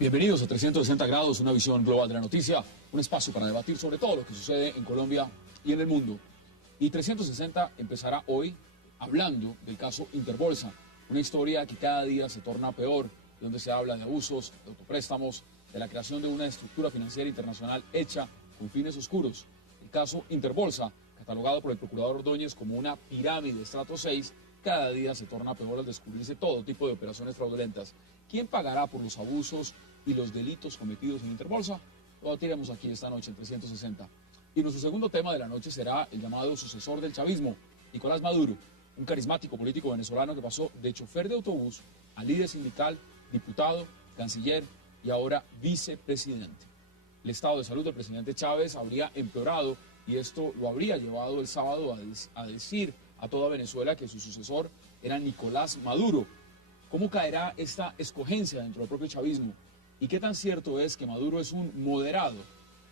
Bienvenidos a 360 grados, una visión global de la noticia, un espacio para debatir sobre todo lo que sucede en Colombia y en el mundo. Y 360 empezará hoy hablando del caso Interbolsa, una historia que cada día se torna peor, donde se habla de abusos, de autopréstamos, de la creación de una estructura financiera internacional hecha con fines oscuros. El caso Interbolsa, catalogado por el procurador Ordóñez como una pirámide de estrato 6, cada día se torna peor al descubrirse todo tipo de operaciones fraudulentas. ¿Quién pagará por los abusos y los delitos cometidos en Interbolsa? Lo debatiremos aquí esta noche en 360. Y nuestro segundo tema de la noche será el llamado sucesor del chavismo, Nicolás Maduro, un carismático político venezolano que pasó de chofer de autobús a líder sindical, diputado, canciller y ahora vicepresidente. El estado de salud del presidente Chávez habría empeorado y esto lo habría llevado el sábado a decir a toda Venezuela que su sucesor era Nicolás Maduro. ¿Cómo caerá esta escogencia dentro del propio chavismo? ¿Y qué tan cierto es que Maduro es un moderado?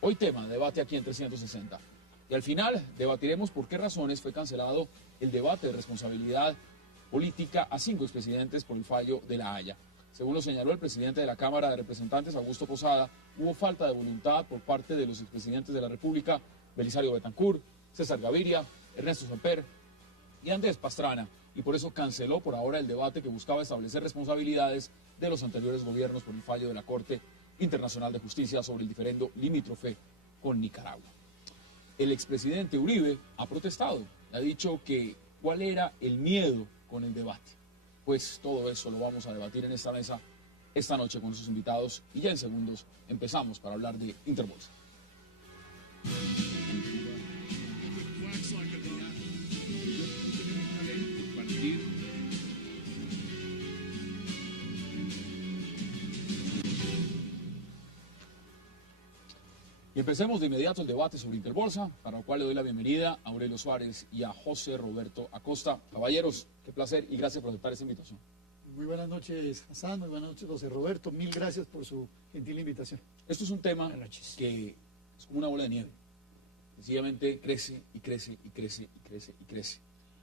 Hoy tema, debate aquí en 360. Y al final debatiremos por qué razones fue cancelado el debate de responsabilidad política a 5 expresidentes por el fallo de La Haya. Según lo señaló el presidente de la Cámara de Representantes, Augusto Posada, hubo falta de voluntad por parte de los expresidentes de la República, Belisario Betancur, César Gaviria, Ernesto Samper y Andrés Pastrana, y por eso canceló por ahora el debate que buscaba establecer responsabilidades de los anteriores gobiernos por el fallo de la Corte Internacional de Justicia sobre el diferendo limítrofe con Nicaragua. El expresidente Uribe ha protestado, ha dicho que cuál era el miedo con el debate. Pues todo eso lo vamos a debatir en esta mesa esta noche con sus invitados y ya en segundos empezamos para hablar de Interbolsa. Y empecemos de inmediato el debate sobre Interbolsa, para lo cual le doy la bienvenida a Aurelio Suárez y a José Roberto Acosta. Caballeros, qué placer y gracias por aceptar esta invitación. Muy buenas noches, Hassan, muy buenas noches, José Roberto. Mil gracias por su gentil invitación. Esto es un tema que es como una bola de nieve. Sencillamente crece y crece y crece y crece y crece.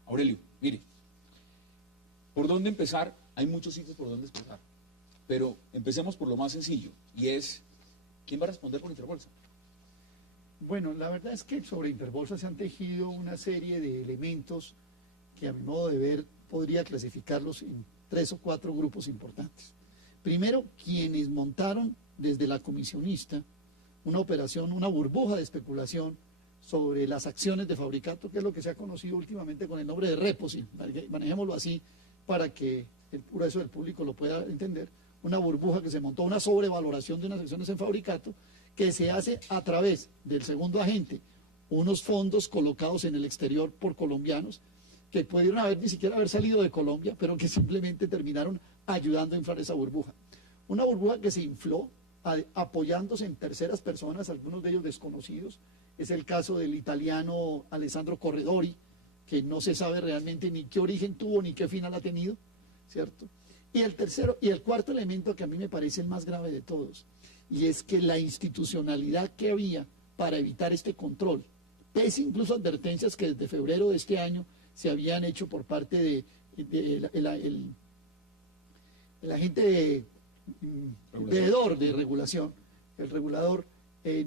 Aurelio, mire, ¿por dónde empezar? Hay muchos sitios por dónde empezar, pero empecemos por lo más sencillo, y es, ¿quién va a responder por Interbolsa? Bueno, la verdad es que sobre Interbolsa se han tejido una serie de elementos que a mi modo de ver podría clasificarlos en 3 o 4 grupos importantes. Primero, quienes montaron desde la comisionista una operación, una burbuja de especulación sobre las acciones de Fabricato, que es lo que se ha conocido últimamente con el nombre de Reposi, manejémoslo así para que el grueso del público lo pueda entender, una burbuja que se montó, una sobrevaloración de unas acciones en Fabricato, que se hace a través del segundo agente, unos fondos colocados en el exterior por colombianos, que pudieron ni siquiera haber salido de Colombia, pero que simplemente terminaron ayudando a inflar esa burbuja. Una burbuja que se infló apoyándose en terceras personas, algunos de ellos desconocidos. Es el caso del italiano Alessandro Corredori, que no se sabe realmente ni qué origen tuvo ni qué final ha tenido, ¿cierto? Y el cuarto elemento que a mí me parece el más grave de todos, y es que la institucionalidad que había para evitar este control, pese incluso a advertencias que desde febrero de este año se habían hecho por parte del agente veedor de regulación, el regulador,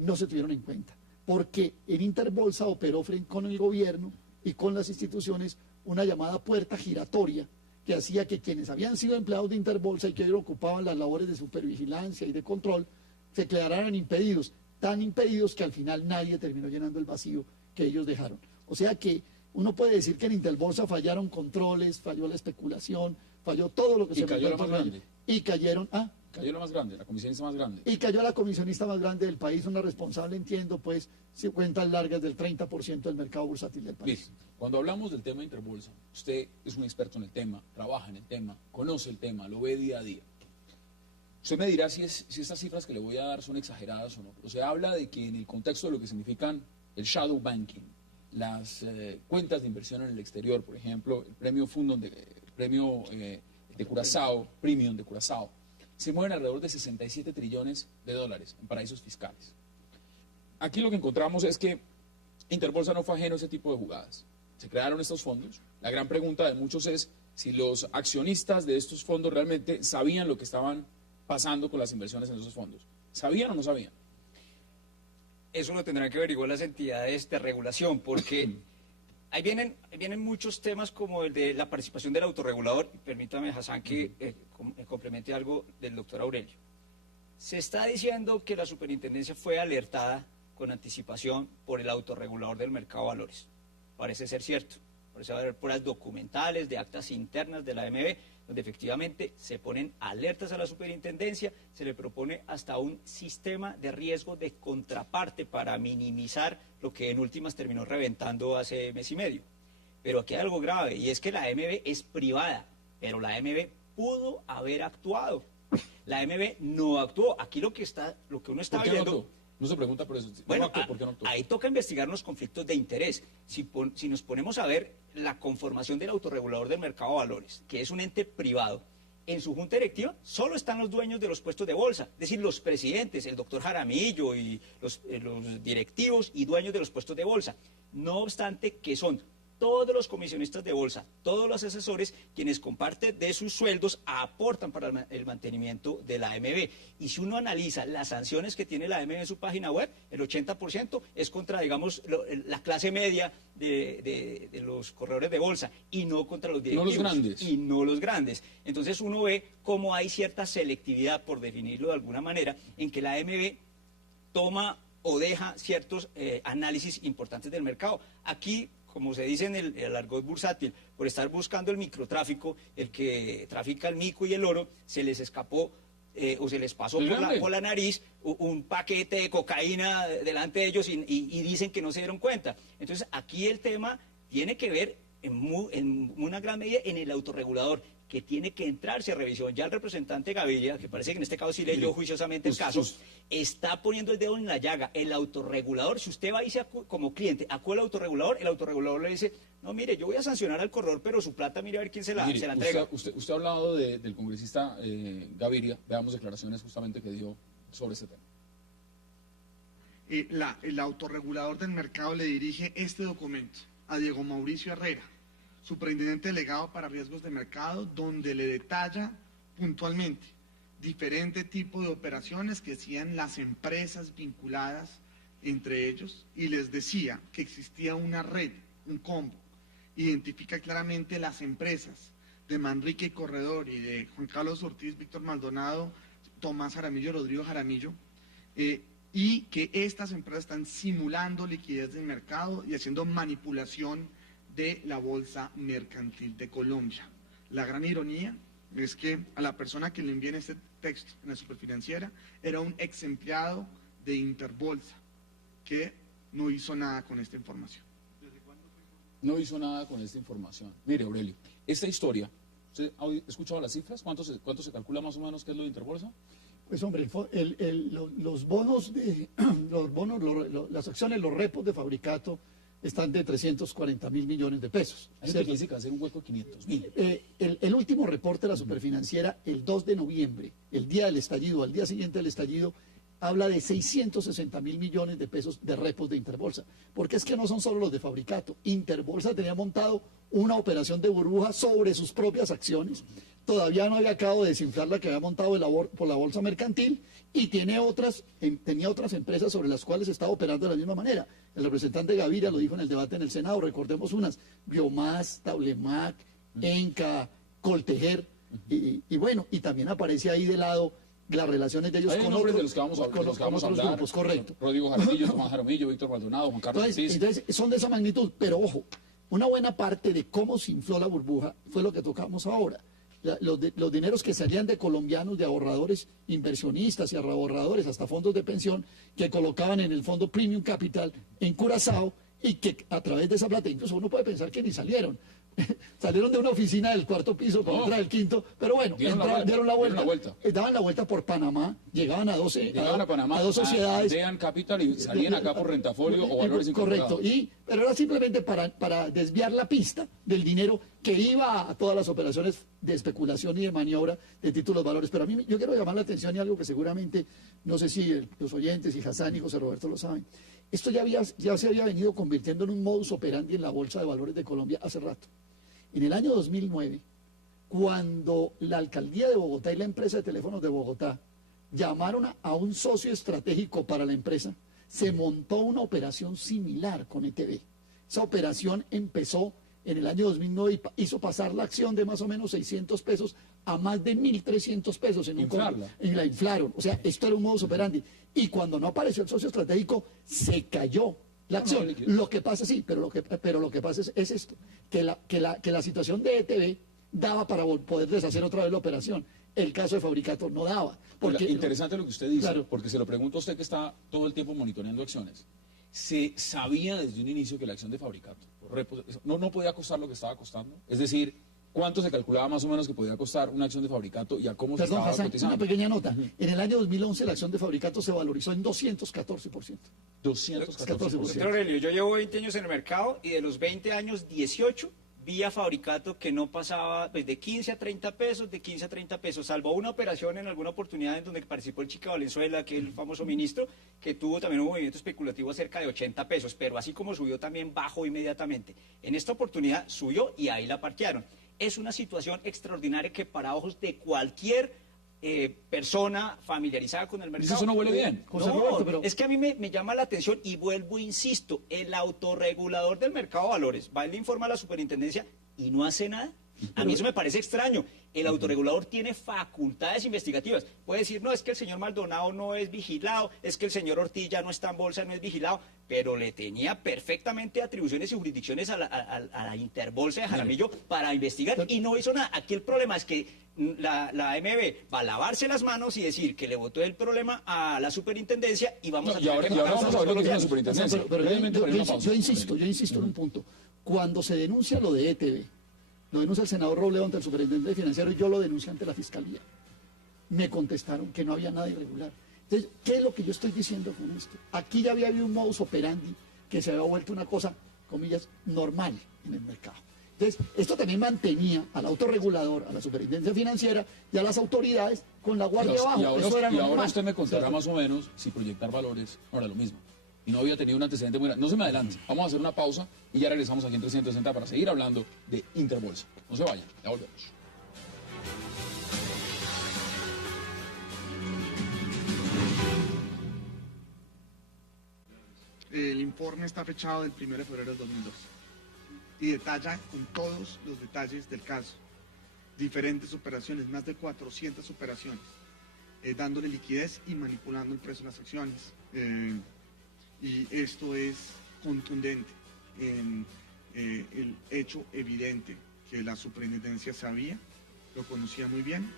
no se tuvieron en cuenta, porque en Interbolsa operó frente con el gobierno y con las instituciones una llamada puerta giratoria, que hacía que quienes habían sido empleados de Interbolsa y que hoy ocupaban las labores de supervigilancia y de control, se declararan impedidos, tan impedidos que al final nadie terminó llenando el vacío que ellos dejaron. O sea que uno puede decir que en Interbolsa fallaron controles, falló la especulación, falló todo lo que se cayó la más grande. Y cayeron cayó la más grande, la comisionista más grande. Y cayó la comisionista más grande del país, una responsable, entiendo, pues, si cuentas largas del 30% del mercado bursátil del país. Bien, cuando hablamos del tema de Interbolsa, usted es un experto en el tema, trabaja en el tema, conoce el tema, lo ve día a día. Usted me dirá si estas cifras que le voy a dar son exageradas o no. Pero se habla de que en el contexto de lo que significan el shadow banking, las cuentas de inversión en el exterior, por ejemplo, el premio de Curazao, Premium de Curazao, se mueven alrededor de 67 trillones de dólares en paraísos fiscales. Aquí lo que encontramos es que Interbolsa no fue ajeno a ese tipo de jugadas. Se crearon estos fondos. La gran pregunta de muchos es si los accionistas de estos fondos realmente sabían lo que estaban pasando con las inversiones en esos fondos? ¿Sabían o no sabían? Eso lo tendrán que averiguar las entidades de regulación, porque ahí vienen muchos temas como el de la participación del autorregulador. Permítame, Hassan, que complemente algo del doctor Aurelio. Se está diciendo que la superintendencia fue alertada con anticipación por el autorregulador del mercado de valores. Parece ser cierto. Parece haber pruebas documentales de actas internas de la AMB, donde efectivamente se ponen alertas a la superintendencia, se le propone hasta un sistema de riesgo de contraparte para minimizar lo que en últimas terminó reventando hace mes y medio. Pero aquí hay algo grave, y es que la AMB es privada, pero la AMB pudo haber actuado. La AMB no actuó. Aquí lo que uno está viendo... No se pregunta por eso. Bueno, ¿por qué no actuó? Ahí toca investigar los conflictos de interés. Si nos ponemos a ver la conformación del autorregulador del mercado de valores, que es un ente privado, en su junta directiva solo están los dueños de los puestos de bolsa, es decir, los presidentes, el doctor Jaramillo y los directivos y dueños de los puestos de bolsa. No obstante que son todos los comisionistas de bolsa, todos los asesores, quienes con parte de sus sueldos aportan para el mantenimiento de la AMB. Y si uno analiza las sanciones que tiene la AMB en su página web, el 80% es contra, digamos, la clase media de los corredores de bolsa y no contra los directivos. No los grandes. Y no los grandes. Entonces uno ve cómo hay cierta selectividad, por definirlo de alguna manera, en que la AMB toma o deja ciertos análisis importantes del mercado. Aquí, como se dice en el argot bursátil, por estar buscando el microtráfico, el que trafica el mico y el oro, se les escapó o se les pasó por la nariz un paquete de cocaína delante de ellos y dicen que no se dieron cuenta. Entonces, aquí el tema tiene que ver en una gran medida en el autorregulador, que tiene que entrarse a revisión. Ya el representante Gaviria, que parece que en este caso sí leyó juiciosamente el caso, está poniendo el dedo en la llaga. El autorregulador, si usted va y dice como cliente, acude al autorregulador, el autorregulador le dice, no, mire, yo voy a sancionar al corredor, pero su plata, mire a ver quién se la entrega. Usted ha hablado del congresista Gaviria, veamos declaraciones justamente que dio sobre ese tema. El autorregulador del mercado le dirige este documento a Diego Mauricio Herrera, superintendente delegado para riesgos de mercado, donde le detalla puntualmente diferentes tipos de operaciones que hacían las empresas vinculadas entre ellos, y les decía que existía una red, un combo. Identifica claramente las empresas de Manrique Corredor y de Juan Carlos Ortiz, Víctor Maldonado, Tomás Jaramillo, Rodrigo Jaramillo, y que estas empresas están simulando liquidez del mercado y haciendo manipulación de la Bolsa Mercantil de Colombia. La gran ironía es que a la persona que le envíen este texto en la Superfinanciera era un ex empleado de Interbolsa, que no hizo nada con esta información. ¿Desde cuándo fue? No hizo nada con esta información. Mire, Aurelio, esta historia, ¿usted ha escuchado las cifras? ¿Cuánto se calcula más o menos que es lo de Interbolsa? Pues hombre, los bonos, las acciones, los repos de Fabricato están de 340.000 millones de pesos. Hay gente que dice que hacer un hueco de 500.000. El último reporte de la Superfinanciera, el 2 de noviembre, el día del estallido, al día siguiente del estallido, habla de 660.000 millones de pesos de repos de Interbolsa. Porque es que no son solo los de Fabricato. Interbolsa tenía montado una operación de burbuja sobre sus propias acciones. Todavía no había acabado de desinflar la que había montado por la bolsa mercantil, y tenía otras empresas sobre las cuales estaba operando de la misma manera. El representante Gaviria lo dijo en el debate en el Senado, recordemos unas: Biomás, Tablemac, Enca, Coltejer, y bueno, y también aparece ahí de lado las relaciones de ellos con otros, de los que vamos a hablar, grupos, correcto. Rodrigo Jaramillo, Tomás Jaramillo, Víctor Maldonado, Juan Carlos Ortiz. Entonces, son de esa magnitud, pero ojo, una buena parte de cómo se infló la burbuja fue lo que tocamos ahora. Los dineros que salían de colombianos, de ahorradores, inversionistas y ahorradores, hasta fondos de pensión, que colocaban en el fondo Premium Capital en Curazao, y que a través de esa plata, incluso uno puede pensar que ni salieron. Salieron de una oficina del cuarto piso con otra del quinto, pero bueno, dieron la vuelta, daban la vuelta por Panamá, llegaban a 12 Panamá, a dos sociedades, Dean Capital, y salían acá por rentafolio o valores incorporados. Correcto, pero era simplemente para desviar la pista del dinero que iba a todas las operaciones de especulación y de maniobra de títulos valores. Pero a mí, yo quiero llamar la atención y algo que seguramente, no sé si los oyentes y Hassan y José Roberto lo saben. Esto ya se había venido convirtiendo en un modus operandi en la Bolsa de Valores de Colombia hace rato. En el año 2009, Cuando la alcaldía de Bogotá y la empresa de teléfonos de Bogotá llamaron a un socio estratégico para la empresa, se montó una operación similar con ETB. Esa operación empezó en el año 2009 y hizo pasar la acción de más o menos 600 pesos a más de 1.300 pesos. La inflaron. O sea, esto era un modus operandi. Y cuando no apareció el socio estratégico, se cayó la acción. Lo que pasa, sí, pero lo que pasa es esto, que la situación de ETB daba para poder deshacer otra vez la operación. El caso de Fabricato no daba. Interesante lo que usted dice, claro, porque se lo pregunto a usted que está todo el tiempo monitoreando acciones. ¿Se sabía desde un inicio que la acción de Fabricato no podía costar lo que estaba costando? Es decir, ¿cuánto se calculaba más o menos que podía costar una acción de Fabricato y a cómo se estaba cotizando? Una pequeña nota. En el año 2011 la acción de Fabricato se valorizó en 214%. 214%. Aurelio, yo llevo 20 años en el mercado y de los 20 años, 18 vi a Fabricato que no pasaba pues, de 15 a 30 pesos, de 15 a 30 pesos, salvo una operación en alguna oportunidad en donde participó el Chica Valenzuela, que es el famoso ministro, que tuvo también un movimiento especulativo cerca de 80 pesos, pero así como subió también bajó inmediatamente. En esta oportunidad subió y ahí la parquearon. Es una situación extraordinaria que para ojos de cualquier persona familiarizada con el mercado. Eso no huele bien. No, es que a mí me llama la atención y vuelvo, insisto, el autorregulador del mercado de valores va y le informa a la superintendencia y no hace nada. A mí eso me parece extraño. El autorregulador tiene facultades investigativas. Puede decir, no, es que el señor Maldonado no es vigilado, es que el señor Ortiz ya no está en bolsa, no es vigilado, pero le tenía perfectamente atribuciones y jurisdicciones a la Interbolsa de Jaramillo para investigar y no hizo nada. Aquí el problema es que la AMB va a lavarse las manos y decir que le votó el problema a la superintendencia y vamos a... Y ahora vamos a ver lo que tiene la superintendencia. Yo insisto en un punto. Cuando se denuncia lo de ETB, lo denuncia el senador Robledo ante el superintendente financiero y yo lo denuncié ante la fiscalía. Me contestaron que no había nada irregular. Entonces, ¿qué es lo que yo estoy diciendo con esto? Aquí ya había habido un modus operandi que se había vuelto una cosa, comillas, normal en el mercado. Entonces, esto también mantenía al autorregulador, a la superintendencia financiera y a las autoridades con la guardia abajo. Y ahora usted me contará más o menos si proyectar valores no era lo mismo. Y no había tenido un antecedente muy grande. No se me adelante. Vamos a hacer una pausa y ya regresamos aquí en 360 para seguir hablando de Interbolsa. No se vayan, ya volvemos. El informe está fechado del 1 de febrero del 2002 y detalla con todos los detalles del caso. Diferentes operaciones, más de 400 operaciones, dándole liquidez y manipulando el precio de las acciones. Y esto es contundente en el hecho evidente que la superintendencia sabía, lo conocía muy bien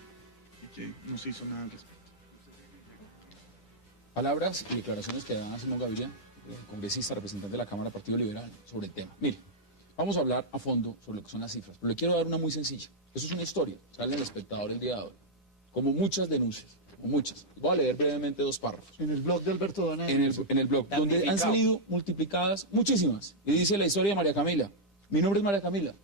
y que no se hizo nada al respecto. Palabras y declaraciones que da Simón Gaviria, congresista, representante de la Cámara Partido Liberal, sobre el tema. Mire, vamos a hablar a fondo sobre lo que son las cifras, pero le quiero dar una muy sencilla. Eso es una historia, sale en El Espectador el día de hoy, como muchas denuncias. Muchas. Voy a leer brevemente 2 párrafos. En el blog de Alberto Donat. En el blog, donde han salido multiplicadas muchísimas. Y dice la historia de María Camila. Mi nombre es María Camila.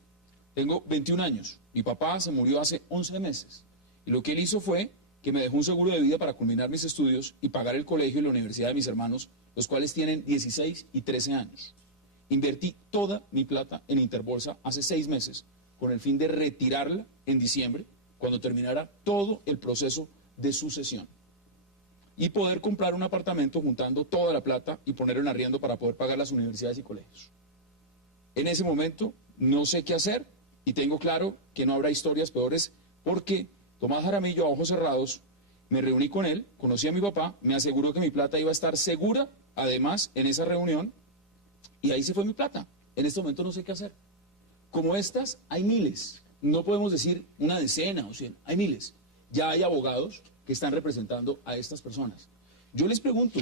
Tengo 21 años. Mi papá se murió hace 11 meses. Y lo que él hizo fue que me dejó un seguro de vida para culminar mis estudios y pagar el colegio y la universidad de mis hermanos, los cuales tienen 16 y 13 años. Invertí toda mi plata en Interbolsa hace 6 meses, con el fin de retirarla en diciembre, cuando terminara todo el proceso de sucesión y poder comprar un apartamento juntando toda la plata y ponerlo en arriendo para poder pagar las universidades y colegios. En ese momento no sé qué hacer y tengo claro que no habrá historias peores porque Tomás Jaramillo, a ojos cerrados, me reuní con él, conocí a mi papá, me aseguró que mi plata iba a estar segura, además, en esa reunión, y ahí se fue mi plata. En este momento no sé qué hacer. Como estas, hay miles. No podemos decir una decena o 100, hay miles. Ya hay abogados que están representando a estas personas. Yo les pregunto,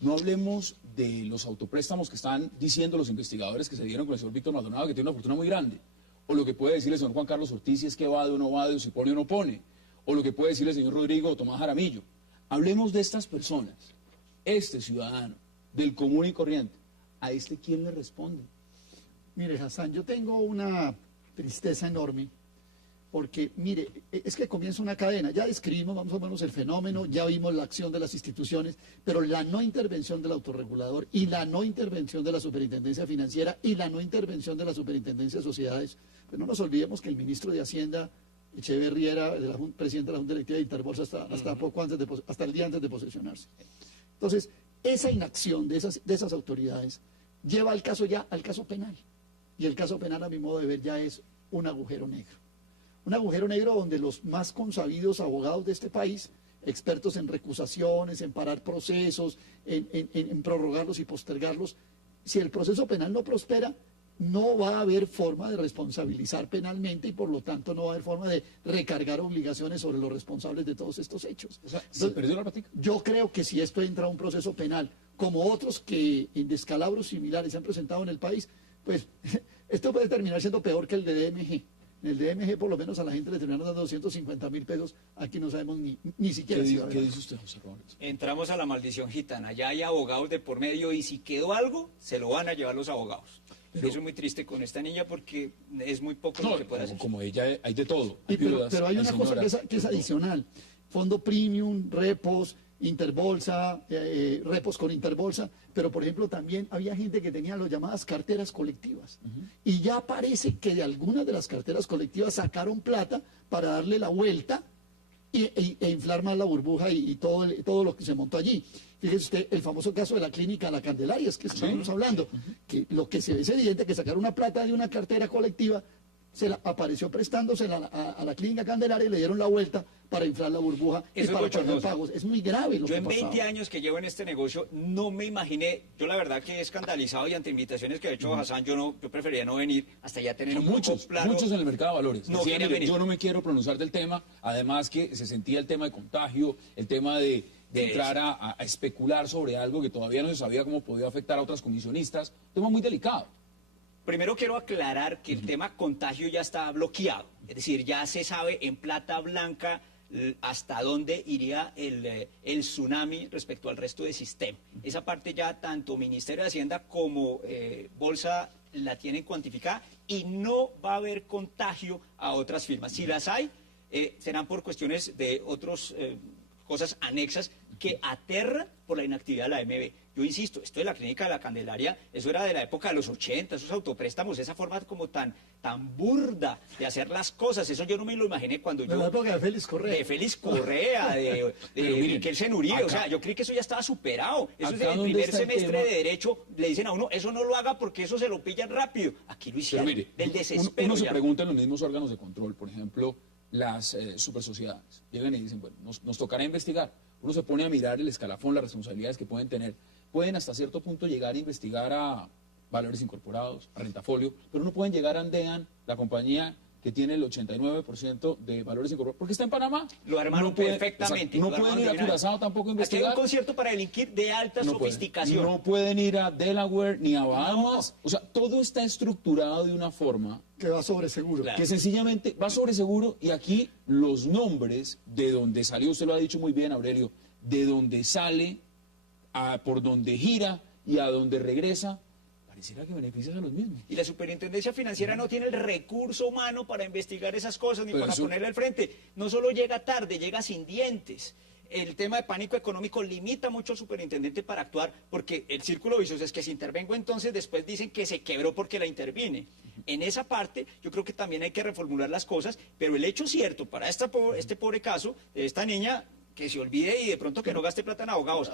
no hablemos de los autopréstamos que están diciendo los investigadores que se dieron con el señor Víctor Maldonado, que tiene una fortuna muy grande. O lo que puede decir el señor Juan Carlos Ortiz si es que vade o no vade, o si pone o no pone. O lo que puede decir el señor Rodrigo o Tomás Jaramillo. Hablemos de estas personas. Este ciudadano, del común y corriente, ¿a este quién le responde? Mire, Hassan, yo tengo una tristeza enorme. Porque, mire, es que comienza una cadena. Ya describimos más o menos el fenómeno, ya vimos la acción de las instituciones, pero la no intervención del autorregulador y la no intervención de la superintendencia financiera y la no intervención de la superintendencia de sociedades, pues no nos olvidemos que el ministro de Hacienda Echeverría era presidente de la Junta Directiva de Interbolsa hasta el día antes de posesionarse. Entonces, esa inacción de esas autoridades lleva al caso penal. Y el caso penal, a mi modo de ver, ya es un agujero negro. Un agujero negro donde los más consabidos abogados de este país, expertos en recusaciones, en parar procesos, en prorrogarlos y postergarlos, si el proceso penal no prospera, no va a haber forma de responsabilizar penalmente y por lo tanto no va a haber forma de recargar obligaciones sobre los responsables de todos estos hechos. O sea, ¿se perdió la práctica? Yo creo que si esto entra a un proceso penal, como otros que en descalabros similares se han presentado en el país, pues esto puede terminar siendo peor que el de DMG. En el DMG por lo menos a la gente le terminaron dando 250.000 pesos, aquí no sabemos ni siquiera si va a haber. ¿Qué dice usted, José Robles? Entramos a la maldición gitana, ya hay abogados de por medio y si quedó algo, se lo van a llevar los abogados. Eso es muy triste con esta niña porque es muy poco lo que puede hacer. Como ella, hay de todo. Pero hay una cosa que es adicional. Fondo premium, repos, Interbolsa, repos con Interbolsa, pero por ejemplo también había gente que tenía las llamadas carteras colectivas. Y ya parece que de algunas de las carteras colectivas sacaron plata para darle la vuelta e inflar más la burbuja y todo lo que se montó allí. Fíjese usted el famoso caso de la clínica La Candelaria, es que estamos hablando, que lo que se ve es evidente que sacaron una plata de una cartera colectiva, se la apareció prestándosela a la clínica Candelaria y le dieron la vuelta para inflar la burbuja y para pagar pagos. Es muy grave lo que en 20 años que llevo en este negocio no me imaginé, yo la verdad que he escandalizado y ante invitaciones que ha hecho Hassan, yo preferiría no venir hasta ya tener muchos en el mercado de valores. No decía, mire, yo no me quiero pronunciar del tema, además que se sentía el tema de contagio, el tema de entrar a especular sobre algo que todavía no se sabía cómo podía afectar a otras comisionistas, tema muy delicado. Primero quiero aclarar que el tema contagio ya está bloqueado, es decir, ya se sabe en plata blanca hasta dónde iría el tsunami respecto al resto del sistema. Esa parte ya tanto Ministerio de Hacienda como Bolsa la tienen cuantificada y no va a haber contagio a otras firmas. Si las hay, serán por cuestiones de otras cosas anexas que aterran por la inactividad de la AMB. Yo insisto, esto de la clínica de la Candelaria, eso era de la época de los 80, esos autopréstamos, esa forma como tan burda de hacer las cosas, eso yo no me lo imaginé cuando yo... En la época de Félix Correa. De Félix Correa, de Miquel Zenuribe, o sea, yo creí que eso ya estaba superado. Eso es el primer semestre de Derecho, le dicen a uno, eso no lo haga porque eso se lo pillan rápido. Aquí lo hicieron, mire, del desespero. Uno se pregunta en los mismos órganos de control, por ejemplo, las supersociedades. Llegan y dicen, bueno, nos tocará investigar. Uno se pone a mirar el escalafón, las responsabilidades que pueden tener. Pueden hasta cierto punto llegar a investigar a Valores Incorporados, a Rentafolio, pero no pueden llegar a Andean, la compañía que tiene el 89% de Valores Incorporados, porque está en Panamá. Lo armaron perfectamente. No pueden ir a Curazao tampoco a investigar. Aquí hay un concierto para delinquir de alta sofisticación. No pueden ir a Delaware ni a Bahamas. O sea, todo está estructurado de una forma... que va sobre seguro. Claro. Que sencillamente va sobre seguro y aquí los nombres de donde salió, usted lo ha dicho muy bien, Aurelio, de donde sale, por donde gira y a donde regresa, pareciera que benefician a los mismos. Y la Superintendencia Financiera no tiene el recurso humano para investigar esas cosas ni para ponerle al frente. No solo llega tarde, llega sin dientes. El tema de pánico económico limita mucho al superintendente para actuar porque el círculo vicioso es que si intervengo entonces después dicen que se quebró porque la intervine. En esa parte yo creo que también hay que reformular las cosas, pero el hecho cierto para este pobre caso de esta niña, que se olvide y de pronto que no gaste plata en abogados.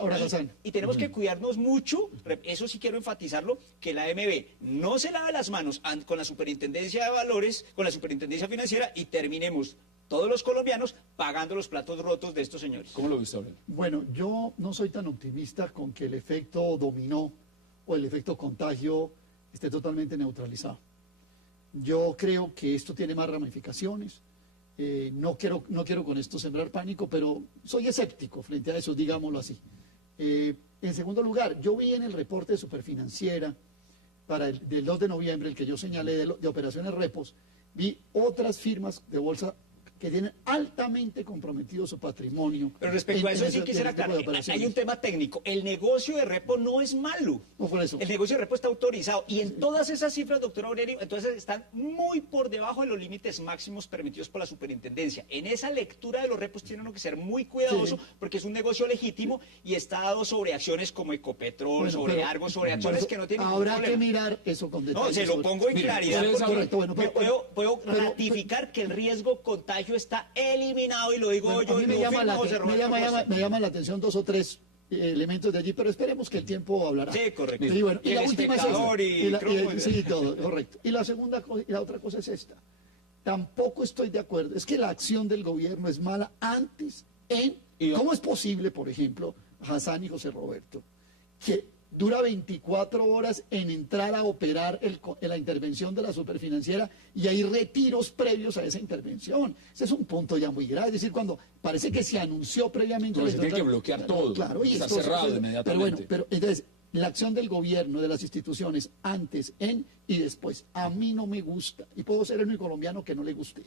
Y tenemos que cuidarnos mucho, eso sí quiero enfatizarlo, que la AMB no se lave las manos con la Superintendencia de Valores, con la Superintendencia Financiera y terminemos todos los colombianos pagando los platos rotos de estos señores. ¿Cómo lo viste, Aurelio? Bueno, yo no soy tan optimista con que el efecto dominó o el efecto contagio esté totalmente neutralizado. Yo creo que esto tiene más ramificaciones. No quiero con esto sembrar pánico, pero soy escéptico frente a eso, digámoslo así. En segundo lugar, yo vi en el reporte de Superfinanciera del 2 de noviembre, el que yo señalé de operaciones repos, vi otras firmas de bolsa que tienen altamente comprometido su patrimonio. Pero respecto a eso sí quisiera aclarar, hay un tema técnico. El negocio de repo no es malo. No, por eso. El negocio de repo está autorizado. Y en todas esas cifras, doctor Aurelio, entonces están muy por debajo de los límites máximos permitidos por la superintendencia. En esa lectura de los repos tiene uno que ser muy cuidadoso porque es un negocio legítimo y está dado sobre acciones como Ecopetrol, sobre Argos, sobre acciones que no tienen ningún problema. Habrá que mirar eso con detalle. No, se lo pongo en claridad. Correcto, bueno, puedo ratificar que el riesgo contagio contagio está eliminado, y lo digo Bueno, yo, a mí y me no llama, firma la, José me Roberto llama Costa. la atención 2 o 3 elementos de allí, pero esperemos que el tiempo hablará. Sí, correcto. Y, bueno, Y y la el última es espectador esta. Sí, todo, correcto. Y la segunda y la otra cosa es esta. Tampoco estoy de acuerdo. Es que la acción del gobierno es mala antes, ¿cómo es posible, por ejemplo, Hassan y José Roberto, que dura 24 horas en entrar a operar la intervención de la superfinanciera y hay retiros previos a esa intervención? Ese es un punto ya muy grave. Es decir, cuando parece que se anunció previamente... No, se tiene que bloquear todo. Claro, y está esto cerrado inmediatamente. pero entonces, la acción del gobierno, de las instituciones, antes, y después, a mí no me gusta, y puedo ser el único colombiano que no le guste,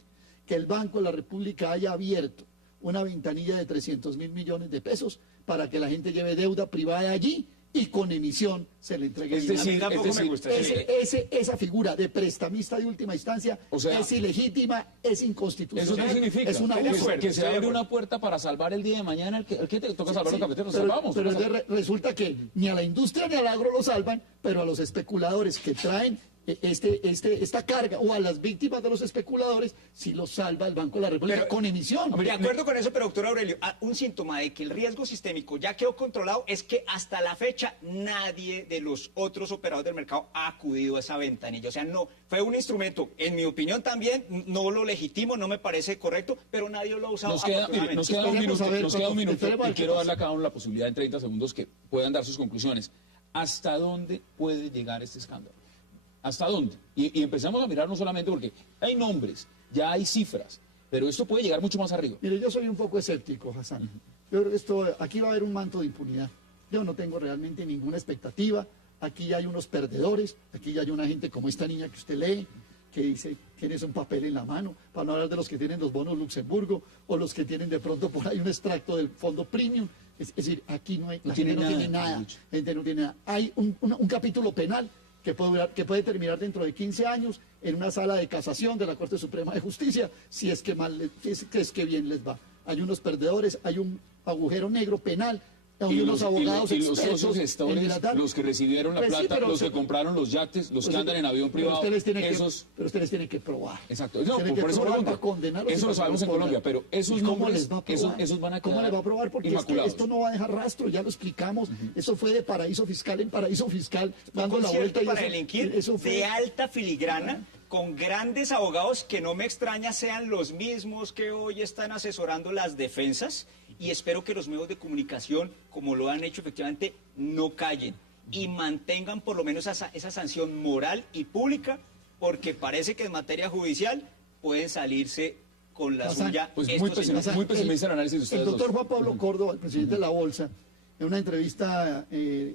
que el Banco de la República haya abierto una ventanilla de 300.000 millones de pesos para que la gente lleve deuda privada allí y con emisión se le entregue. Es decir, a mí tampoco me gusta esa figura de prestamista de última instancia, o sea, es ilegítima, es inconstitucional. Eso no significa es un abuso. que se abre una puerta para salvar el día de mañana. El que te toca salvar los cafeteros, pero, salvamos. pero resulta que ni a la industria ni al agro lo salvan, pero a los especuladores que traen esta carga, o a las víctimas de los especuladores, sí los salva el Banco de la República con emisión. De acuerdo con eso, pero doctor Aurelio, un síntoma de que el riesgo sistémico ya quedó controlado es que hasta la fecha nadie de los otros operadores del mercado ha acudido a esa ventanilla. O sea, no, fue un instrumento, en mi opinión también, no lo legitimo, no me parece correcto, pero nadie lo ha usado. Nos queda un minuto y quiero darle a cada uno la posibilidad en 30 segundos que puedan dar sus conclusiones. ¿Hasta dónde puede llegar este escándalo? ¿Hasta dónde? Y empezamos a mirar no solamente porque hay nombres, ya hay cifras, pero esto puede llegar mucho más arriba. Mire, yo soy un poco escéptico, Hassan. Yo creo que aquí va a haber un manto de impunidad. Yo no tengo realmente ninguna expectativa. Aquí ya hay unos perdedores, aquí ya hay una gente como esta niña que usted lee, que dice, tienes un papel en la mano, para no hablar de los que tienen los bonos Luxemburgo, o los que tienen de pronto por ahí un extracto del fondo premium. Es decir, aquí no hay, la gente no tiene nada. La gente no tiene nada. Hay un capítulo penal que puede terminar dentro de 15 años en una sala de casación de la Corte Suprema de Justicia, si es que bien les va. Hay unos perdedores, hay un agujero negro penal, hay unos abogados y los expertos socios gestores, los que recibieron la plata, los que compraron los yates, los que andan en avión privado, pero ustedes tienen que probar. Exacto. No, por eso pregunto. Eso lo sabemos en Colombia, pero esos nombres, esos van a quedar ¿Cómo les va a probar? Porque esto no va a dejar rastro, ya lo explicamos. Eso fue de paraíso fiscal en paraíso fiscal, dando la vuelta. Para delinquir de alta filigrana, con grandes abogados que no me extraña sean los mismos que hoy están asesorando las defensas, y espero que los medios de comunicación, como lo han hecho efectivamente, no callen y mantengan por lo menos esa sanción moral y pública, porque parece que en materia judicial pueden salirse con la suya. Pues muy pesimista el análisis de ustedes. El doctor Juan Pablo Córdoba, el presidente de la Bolsa, en una entrevista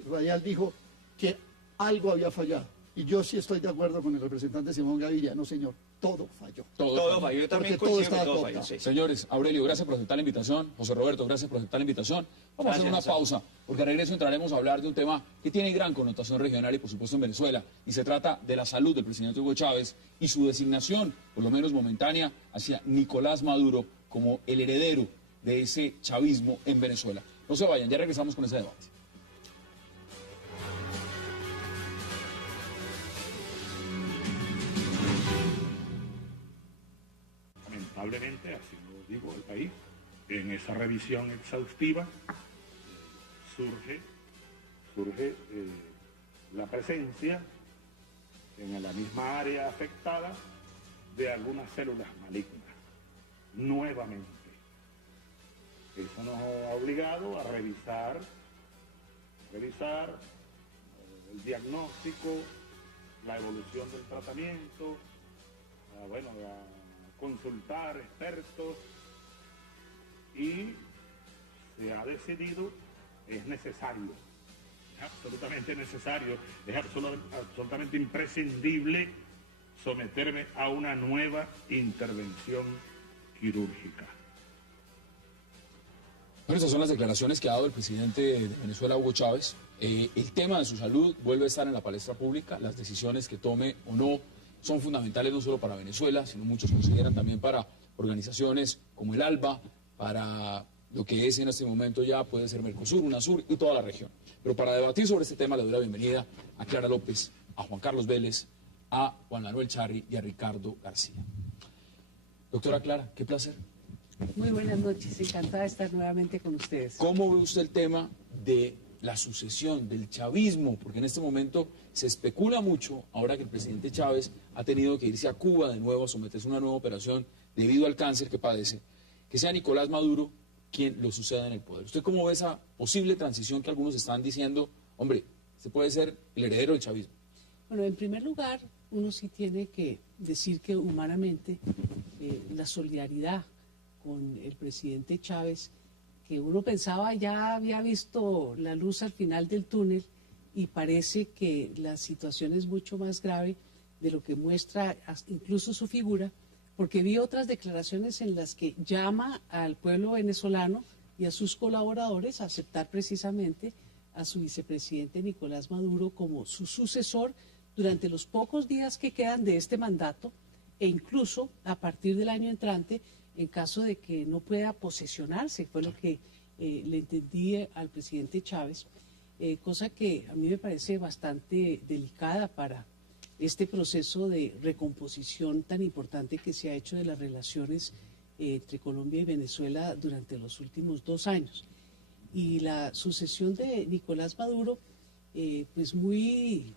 radial dijo que algo había fallado. Y yo sí estoy de acuerdo con el representante Simón Gaviria. No, señor, todo falló. Todo falló. Yo también coincido que todo falló. Sí. Señores, Aurelio, gracias por aceptar la invitación. José Roberto, gracias por aceptar la invitación. Vamos a hacer una pausa, porque al regreso entraremos a hablar de un tema que tiene gran connotación regional y, por supuesto, en Venezuela. Y se trata de la salud del presidente Hugo Chávez y su designación, por lo menos momentánea, hacia Nicolás Maduro como el heredero de ese chavismo en Venezuela. No se vayan, ya regresamos con ese debate. Lamentablemente, así lo digo el país, en esa revisión exhaustiva surge la presencia en la misma área afectada de algunas células malignas, nuevamente. Eso nos ha obligado a revisar el diagnóstico, la evolución del tratamiento, a consultar expertos, y se ha decidido, es necesario, es absolutamente necesario, es absolutamente imprescindible someterme a una nueva intervención quirúrgica. Bueno, esas son las declaraciones que ha dado el presidente de Venezuela, Hugo Chávez. El tema de su salud vuelve a estar en la palestra pública. Las decisiones que tome o no son fundamentales no solo para Venezuela, sino muchos consideran también para organizaciones como el ALBA, para lo que es en este momento ya puede ser Mercosur, UNASUR y toda la región. Pero para debatir sobre este tema le doy la bienvenida a Clara López, a Juan Carlos Vélez, a Juan Manuel Charri y a Ricardo García. Doctora Clara, qué placer. Muy buenas noches, encantada de estar nuevamente con ustedes. ¿Cómo ve usted el tema de la sucesión, del chavismo? Porque en este momento se especula mucho, ahora que el presidente Chávez ha tenido que irse a Cuba de nuevo a someterse a una nueva operación debido al cáncer que padece, que sea Nicolás Maduro quien lo suceda en el poder. ¿Usted cómo ve esa posible transición que algunos están diciendo, hombre, se puede ser el heredero del chavismo? Bueno, en primer lugar, uno sí tiene que decir que humanamente la solidaridad con el presidente Chávez, que uno pensaba ya había visto la luz al final del túnel, y parece que la situación es mucho más grave de lo que muestra incluso su figura, porque vi otras declaraciones en las que llama al pueblo venezolano y a sus colaboradores a aceptar precisamente a su vicepresidente Nicolás Maduro como su sucesor durante los pocos días que quedan de este mandato, e incluso a partir del año entrante, en caso de que no pueda posesionarse, fue lo que le entendí al presidente Chávez, cosa que a mí me parece bastante delicada para este proceso de recomposición tan importante que se ha hecho de las relaciones entre Colombia y Venezuela durante los últimos 2 años. Y la sucesión de Nicolás Maduro, pues muy,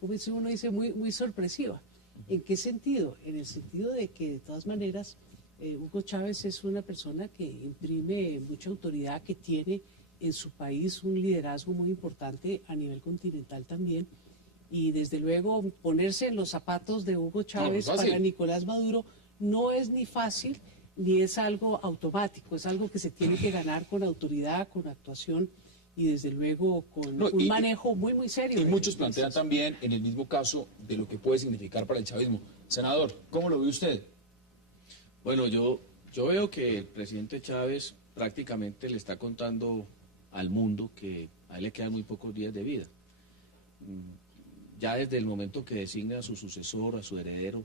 como uno dice, muy sorpresiva. ¿En qué sentido? En el sentido de que, de todas maneras, Hugo Chávez es una persona que imprime mucha autoridad, que tiene en su país un liderazgo muy importante a nivel continental también, y desde luego ponerse en los zapatos de Hugo Chávez para Nicolás Maduro no es ni fácil ni es algo automático, es algo que se tiene que ganar con autoridad, con actuación y desde luego con un manejo muy serio. Y muchos plantean también en el mismo caso de lo que puede significar para el chavismo. Senador, ¿cómo lo ve usted? Bueno, yo veo que el presidente Chávez prácticamente le está contando al mundo que a él le quedan muy pocos días de vida. Ya desde el momento que designa a su sucesor, a su heredero,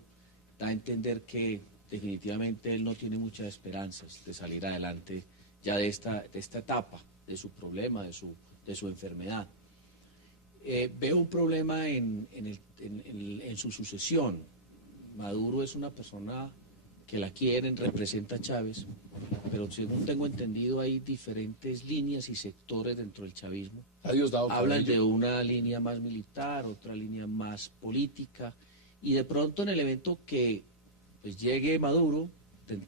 da a entender que definitivamente él no tiene muchas esperanzas de salir adelante ya de esta etapa, de su problema, de su enfermedad. Veo un problema en su sucesión. Maduro es una persona que la quieren, representa a Chávez, pero según tengo entendido hay diferentes líneas y sectores dentro del chavismo. Hablan de una línea más militar, otra línea más política, y de pronto en el evento que pues, llegue Maduro,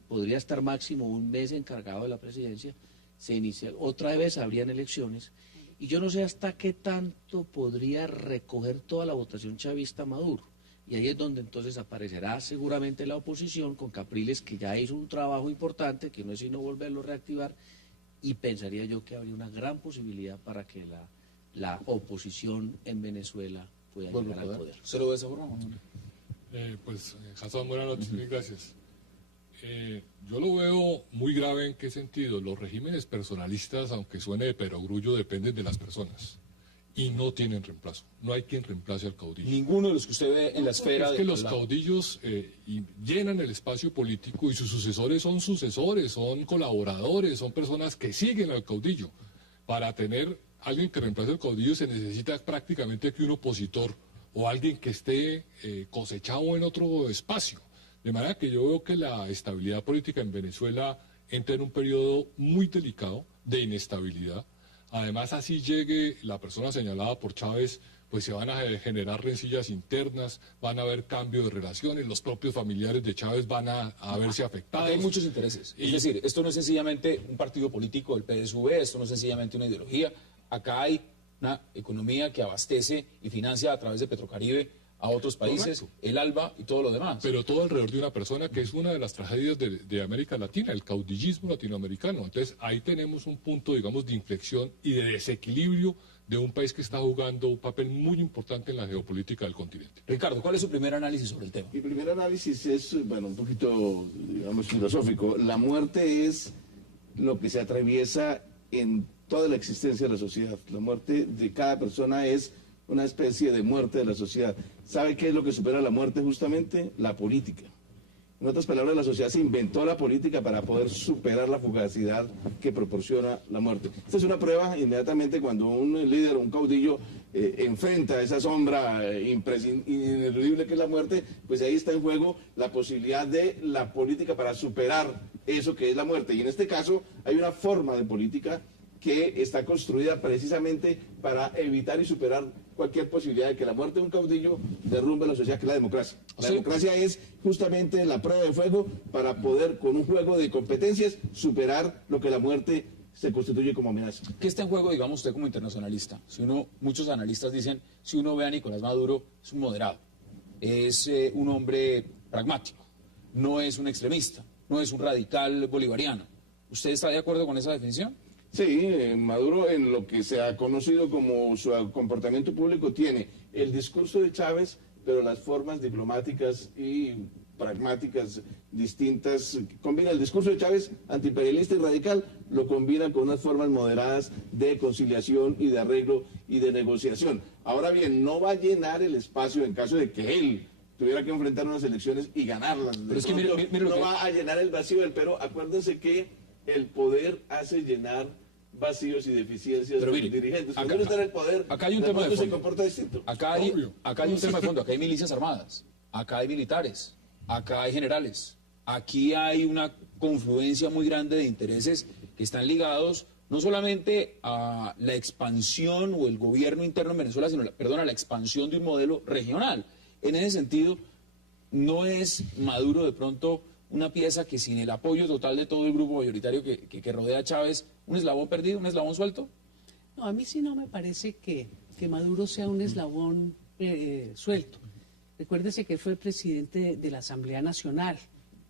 podría estar máximo 1 mes encargado de la presidencia, se inicia, otra vez habrían elecciones, y yo no sé hasta qué tanto podría recoger toda la votación chavista Maduro. Y ahí es donde entonces aparecerá seguramente la oposición con Capriles, que ya hizo un trabajo importante, que no es sino volverlo a reactivar, y pensaría yo que habría una gran posibilidad para que la oposición en Venezuela pueda llegar al poder. ¿Se lo ve de esa forma? Hassan, buenas noches, mil gracias. Yo lo veo muy grave. ¿En qué sentido? Los regímenes personalistas, aunque suene de perogrullo, dependen de las personas. Y no tienen reemplazo. No hay quien reemplace al caudillo. Ninguno de los que usted ve en la esfera. Es que los caudillos llenan el espacio político y sus sucesores, son colaboradores, son personas que siguen al caudillo. Para tener alguien que reemplace al caudillo se necesita prácticamente que un opositor o alguien que esté cosechado en otro espacio. De manera que yo veo que la estabilidad política en Venezuela entra en un periodo muy delicado de inestabilidad. Además, así llegue la persona señalada por Chávez, pues se van a generar rencillas internas, van a haber cambio de relaciones, los propios familiares de Chávez van a verse afectados. Hay muchos intereses. Es decir, esto no es sencillamente un partido político del PSV, esto no es sencillamente una ideología. Acá hay una economía que abastece y financia a través de Petrocaribe a otros países, correcto, el ALBA y todo lo demás. Pero todo alrededor de una persona que es una de las tragedias de América Latina, el caudillismo latinoamericano. Entonces ahí tenemos un punto, digamos, de inflexión y de desequilibrio de un país que está jugando un papel muy importante en la geopolítica del continente. Ricardo, ¿cuál es su primer análisis sobre el tema? Mi primer análisis es, bueno, un poquito, digamos, filosófico. La muerte es lo que se atraviesa en toda la existencia de la sociedad. La muerte de cada persona es una especie de muerte de la sociedad. ¿Sabe qué es lo que supera la muerte justamente? La política. En otras palabras, la sociedad se inventó la política para poder superar la fugacidad que proporciona la muerte. Esta es una prueba inmediatamente cuando un líder o un caudillo enfrenta esa sombra ineludible que es la muerte, pues ahí está en juego la posibilidad de la política para superar eso que es la muerte. Y en este caso hay una forma de política que está construida precisamente para evitar y superar cualquier posibilidad de que la muerte de un caudillo derrumbe la sociedad, que es la democracia. La democracia es justamente la prueba de fuego para poder, con un juego de competencias, superar lo que la muerte se constituye como amenaza. ¿Qué está en juego, digamos, usted como internacionalista? Muchos analistas dicen, si uno ve a Nicolás Maduro, es un moderado, es un hombre pragmático, no es un extremista, no es un radical bolivariano. ¿Usted está de acuerdo con esa definición? Sí, Maduro, en lo que se ha conocido como su comportamiento público, tiene el discurso de Chávez, pero las formas diplomáticas y pragmáticas distintas. Combina el discurso de Chávez, antiimperialista y radical, lo combina con unas formas moderadas de conciliación y de arreglo y de negociación. Ahora bien, no va a llenar el espacio en caso de que él tuviera que enfrentar unas elecciones y ganarlas. Pero es que no va a llenar el vacío del pero. Acuérdense que el poder hace llenar vacíos y deficiencias de los dirigentes. Cuando uno está en el poder, acá hay un tema de fondo. Se comporta distinto. Acá hay un tema de fondo, acá hay milicias armadas, acá hay militares, acá hay generales, aquí hay una confluencia muy grande de intereses que están ligados no solamente a la expansión o el gobierno interno en Venezuela, sino, a la expansión de un modelo regional. En ese sentido, ¿no es Maduro de pronto una pieza que sin el apoyo total de todo el grupo mayoritario que rodea a Chávez, un eslabón perdido, un eslabón suelto? No, a mí sí no me parece que Maduro sea un eslabón suelto. Recuérdese que fue presidente de la Asamblea Nacional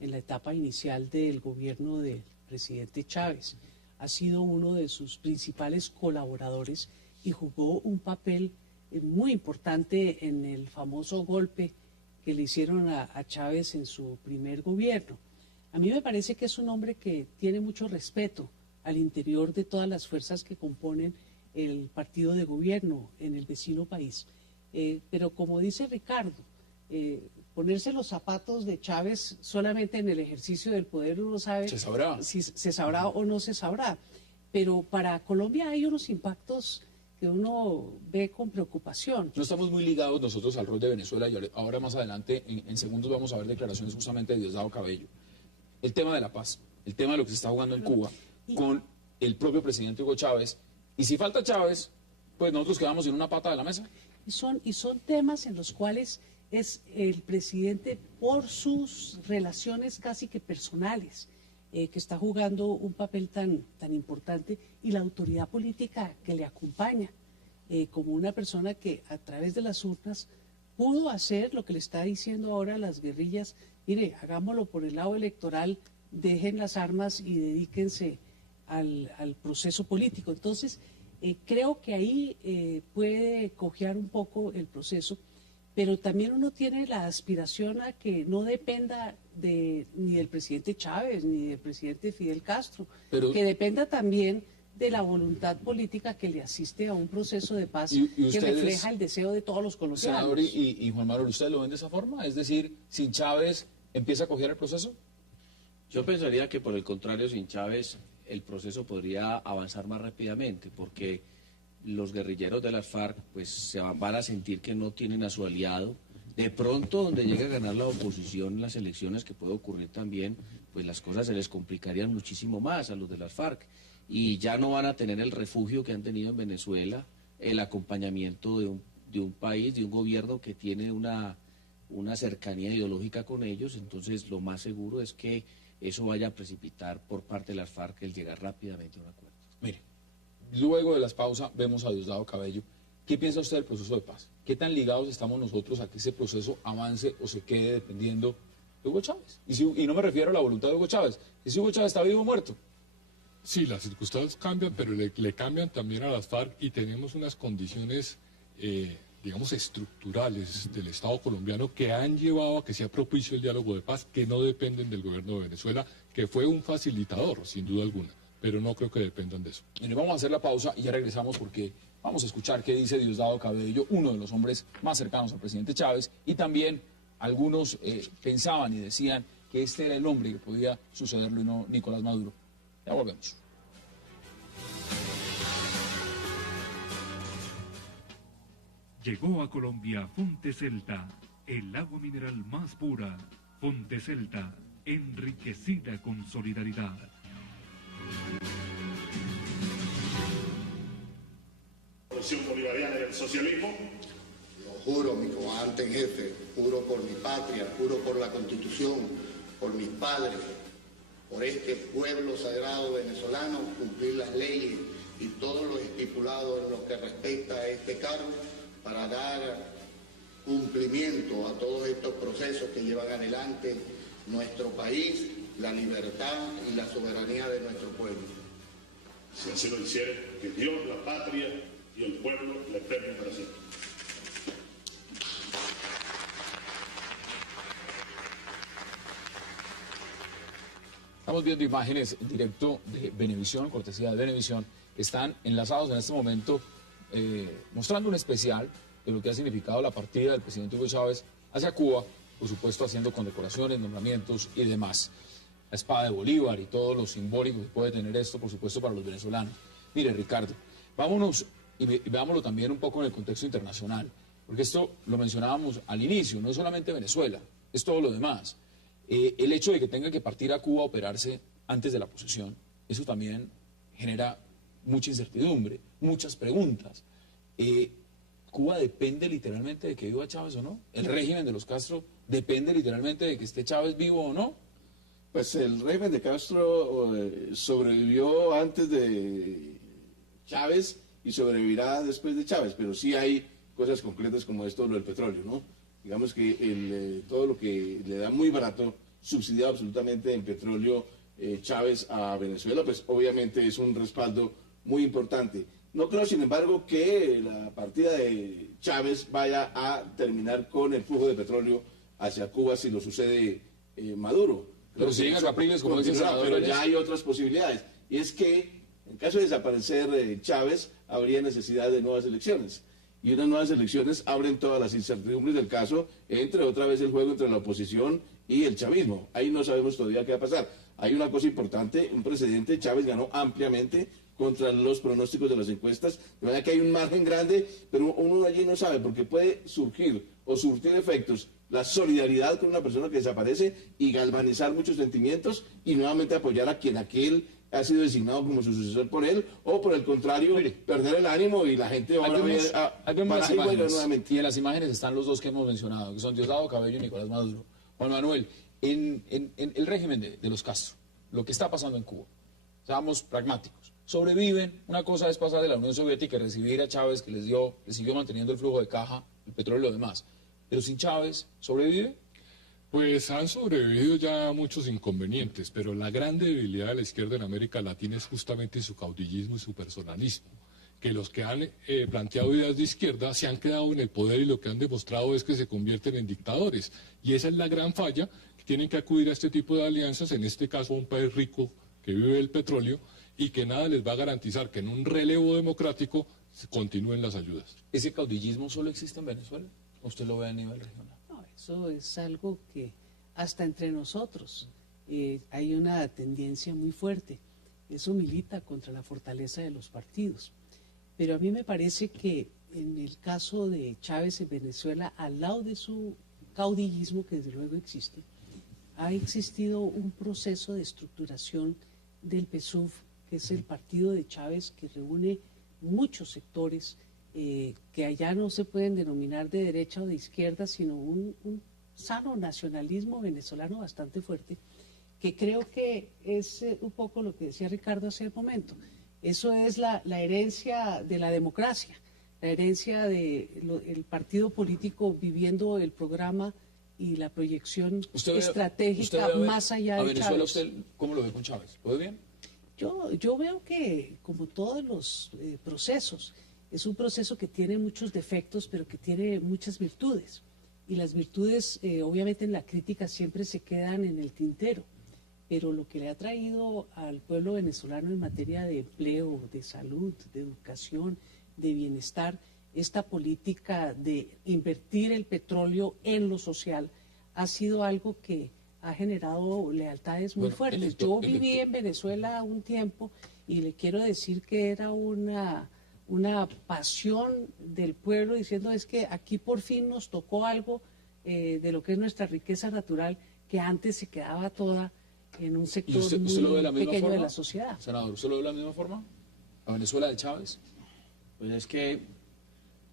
en la etapa inicial del gobierno del presidente Chávez. Ha sido uno de sus principales colaboradores y jugó un papel muy importante en el famoso golpe que le hicieron a Chávez en su primer gobierno. A mí me parece que es un hombre que tiene mucho respeto al interior de todas las fuerzas que componen el partido de gobierno en el vecino país. Pero como dice Ricardo, ponerse los zapatos de Chávez solamente en el ejercicio del poder uno sabe si se sabrá o no se sabrá. Pero para Colombia hay unos impactos que uno ve con preocupación. No estamos muy ligados nosotros al rol de Venezuela y ahora más adelante, en segundos, vamos a ver declaraciones justamente de Diosdado Cabello. El tema de la paz, el tema de lo que se está jugando en Cuba con el propio presidente Hugo Chávez. Y si falta Chávez, pues nosotros quedamos en una pata de la mesa. Y son temas en los cuales es el presidente, por sus relaciones casi que personales, que está jugando un papel tan importante, y la autoridad política que le acompaña, como una persona que a través de las urnas pudo hacer lo que le está diciendo ahora a las guerrillas: mire, hagámoslo por el lado electoral, dejen las armas y dedíquense al proceso político. Entonces, creo que ahí puede cojear un poco el proceso, pero también uno tiene la aspiración a que no dependa ni del presidente Chávez ni del presidente Fidel Castro, que dependa también de la voluntad política que le asiste a un proceso de paz que refleja el deseo de todos los colombianos. Senador y Juan Manuel, ¿ustedes lo ven de esa forma? Es decir, sin Chávez empieza a cojear el proceso. Yo pensaría que por el contrario, sin Chávez el proceso podría avanzar más rápidamente, porque los guerrilleros de las FARC pues se van a sentir que no tienen a su aliado. De pronto, donde llegue a ganar la oposición en las elecciones, que puede ocurrir también, pues las cosas se les complicarían muchísimo más a los de las FARC, y ya no van a tener el refugio que han tenido en Venezuela, el acompañamiento de un país, de un gobierno que tiene una cercanía ideológica con ellos. Entonces lo más seguro es que eso vaya a precipitar por parte de las FARC el llegar rápidamente a un acuerdo. Mire, luego de las pausas vemos a Diosdado Cabello. ¿Qué piensa usted del proceso de paz? ¿Qué tan ligados estamos nosotros a que ese proceso avance o se quede dependiendo de Hugo Chávez? Y no me refiero a la voluntad de Hugo Chávez. ¿Es si Hugo Chávez está vivo o muerto? Sí, las circunstancias cambian, pero le cambian también a las FARC, y tenemos unas condiciones, digamos, estructurales del Estado colombiano que han llevado a que sea propicio el diálogo de paz, que no dependen del gobierno de Venezuela, que fue un facilitador, sin duda alguna, pero no creo que dependan de eso. Mire, vamos a hacer la pausa y ya regresamos, porque vamos a escuchar qué dice Diosdado Cabello, uno de los hombres más cercanos al presidente Chávez, y también algunos pensaban y decían que este era el hombre que podía sucederlo y no Nicolás Maduro. Ya volvemos. Llegó a Colombia Fonte Celta, el agua mineral más pura. Fonte Celta, enriquecida con solidaridad. Revolución bolivariana y el socialismo. Lo juro, mi comandante en jefe, juro por mi patria, juro por la Constitución, por mis padres, por este pueblo sagrado venezolano, cumplir las leyes y todo lo estipulado en lo que respecta a este cargo para dar cumplimiento a todos estos procesos que llevan adelante nuestro país, la libertad y la soberanía de nuestro pueblo. Si así lo hiciere, que Dios, la patria y el pueblo le premien para siempre. Estamos viendo imágenes en directo de Venevisión, cortesía de Venevisión. Están enlazados en este momento mostrando un especial de lo que ha significado la partida del presidente Hugo Chávez hacia Cuba, por supuesto haciendo condecoraciones, nombramientos y demás. La espada de Bolívar y todo lo simbólico que puede tener esto, por supuesto, para los venezolanos. Mire, Ricardo, vámonos y veámoslo también un poco en el contexto internacional, porque esto lo mencionábamos al inicio, no es solamente Venezuela, es todo lo demás. El hecho de que tenga que partir a Cuba a operarse antes de la posesión, eso también genera mucha incertidumbre, muchas preguntas. ¿Cuba depende literalmente de que viva Chávez o no? ¿El régimen de los Castro depende literalmente de que esté Chávez vivo o no? Pues el régimen de Castro sobrevivió antes de Chávez y sobrevivirá después de Chávez, pero sí hay cosas concretas como esto, lo del petróleo, ¿no? Digamos que todo lo que le da muy barato, subsidiado absolutamente en petróleo Chávez a Venezuela, pues obviamente es un respaldo muy importante. No creo, sin embargo, que la partida de Chávez vaya a terminar con el flujo de petróleo hacia Cuba si lo sucede Maduro. Pero si llega Capriles, como dice el senador, pero ya hay otras posibilidades. Y es que, en caso de desaparecer Chávez, habría necesidad de nuevas elecciones. Y unas nuevas elecciones abren todas las incertidumbres del caso, entre otra vez el juego entre la oposición y el chavismo. Ahí no sabemos todavía qué va a pasar. Hay una cosa importante, un precedente, Chávez ganó ampliamente contra los pronósticos de las encuestas, de manera que hay un margen grande, pero uno allí no sabe, porque puede surgir o surtir efectos la solidaridad con una persona que desaparece y galvanizar muchos sentimientos y nuevamente apoyar a quien aquel ha sido designado como su sucesor por él, o por el contrario, perder el ánimo y la gente va a ver las imágenes, nuevamente. Y en las imágenes están los dos que hemos mencionado, que son Diosdado Cabello y Nicolás Maduro. Juan Manuel, en el régimen de los Castro, lo que está pasando en Cuba, seamos pragmáticos, sobreviven. Una cosa es pasar de la Unión Soviética y recibir a Chávez, que les siguió manteniendo el flujo de caja, el petróleo y lo demás. Pero sin Chávez, ¿sobrevive? Pues han sobrevivido ya muchos inconvenientes, pero la gran debilidad de la izquierda en América Latina es justamente su caudillismo y su personalismo, que los que han planteado ideas de izquierda se han quedado en el poder y lo que han demostrado es que se convierten en dictadores. Y esa es la gran falla, que tienen que acudir a este tipo de alianzas, en este caso a un país rico que vive del petróleo y que nada les va a garantizar que en un relevo democrático continúen las ayudas. ¿Ese caudillismo solo existe en Venezuela? ¿O usted lo ve a nivel regional? Eso es algo que hasta entre nosotros hay una tendencia muy fuerte. Eso milita contra la fortaleza de los partidos. Pero a mí me parece que en el caso de Chávez en Venezuela, al lado de su caudillismo, que desde luego existe, ha existido un proceso de estructuración del PSUV, que es el partido de Chávez, que reúne muchos sectores que allá no se pueden denominar de derecha o de izquierda, sino un sano nacionalismo venezolano bastante fuerte, que creo que es un poco lo que decía Ricardo hace un momento. Eso es la herencia de la democracia, la herencia del partido político viviendo el programa y la proyección estratégica más allá de Chávez. ¿A Venezuela usted cómo lo ve con Chávez? ¿Lo ve bien? Yo veo que, como todos los procesos, es un proceso que tiene muchos defectos, pero que tiene muchas virtudes. Y las virtudes, obviamente, en la crítica siempre se quedan en el tintero. Pero lo que le ha traído al pueblo venezolano en materia de empleo, de salud, de educación, de bienestar, esta política de invertir el petróleo en lo social, ha sido algo que ha generado lealtades muy fuertes. Yo viví en Venezuela un tiempo y le quiero decir que era una una pasión del pueblo diciendo es que aquí por fin nos tocó algo de lo que es nuestra riqueza natural, que antes se quedaba toda en un sector usted muy lo ve de la misma pequeño forma, de la sociedad. senador? ¿Usted lo ve de la misma forma? ¿A Venezuela de Chávez? Pues es que,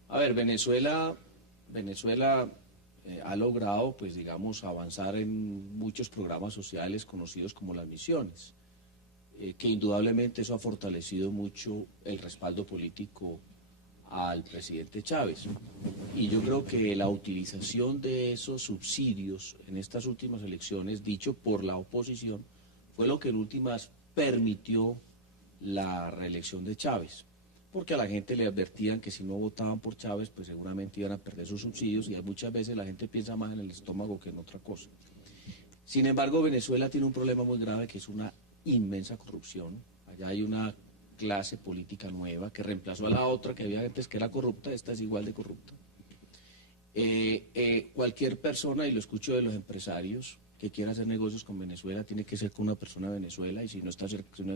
a ver, Venezuela ha logrado, pues digamos, avanzar en muchos programas sociales conocidos como las misiones, que indudablemente eso ha fortalecido mucho el respaldo político al presidente Chávez. Y yo creo que la utilización de esos subsidios en estas últimas elecciones, dicho por la oposición, fue lo que en últimas permitió la reelección de Chávez, porque a la gente le advertían que si no votaban por Chávez, pues seguramente iban a perder sus subsidios, y muchas veces la gente piensa más en el estómago que en otra cosa. Sin embargo, Venezuela tiene un problema muy grave, que es una inmensa corrupción. Allá hay una clase política nueva que reemplazó a la otra que había antes, que era corrupta. Esta es igual de corrupta. Cualquier persona, y lo escucho de los empresarios, que quiera hacer negocios con Venezuela, tiene que ser con una persona de Venezuela, y si no es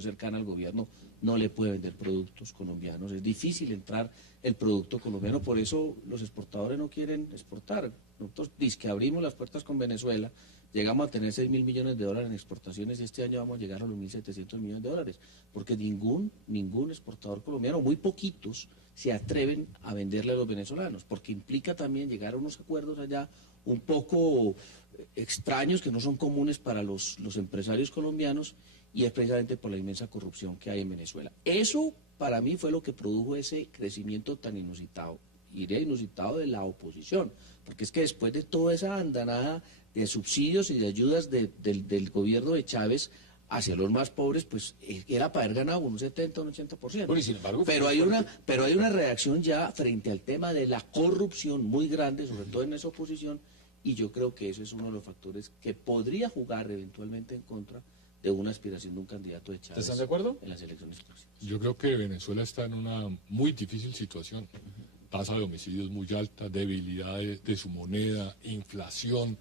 cercana al gobierno, no le puede vender productos colombianos. Es difícil entrar el producto colombiano, por eso los exportadores no quieren exportar. Nosotros dizque abrimos las puertas con Venezuela, llegamos a tener 6.000 millones de dólares en exportaciones, y este año vamos a llegar a los 1.700 millones de dólares, porque ningún exportador colombiano, muy poquitos, se atreven a venderle a los venezolanos, porque implica también llegar a unos acuerdos allá un poco extraños, que no son comunes para los empresarios colombianos, y es precisamente por la inmensa corrupción que hay en Venezuela. Eso para mí fue lo que produjo ese crecimiento tan inusitado, inusitado de la oposición, porque es que después de toda esa andanada de subsidios y de ayudas del gobierno de Chávez hacia los más pobres, pues era para haber ganado un 70 o un 80%. Bueno, y sin embargo, pero hay una reacción ya frente al tema de la corrupción muy grande, sobre todo en esa oposición, y yo creo que eso es uno de los factores que podría jugar eventualmente en contra de una aspiración de un candidato de Chávez. ¿Están de acuerdo? En las elecciones próximas. Yo creo que Venezuela está en una muy difícil situación. Tasa de homicidios muy alta, debilidad de su moneda, inflación.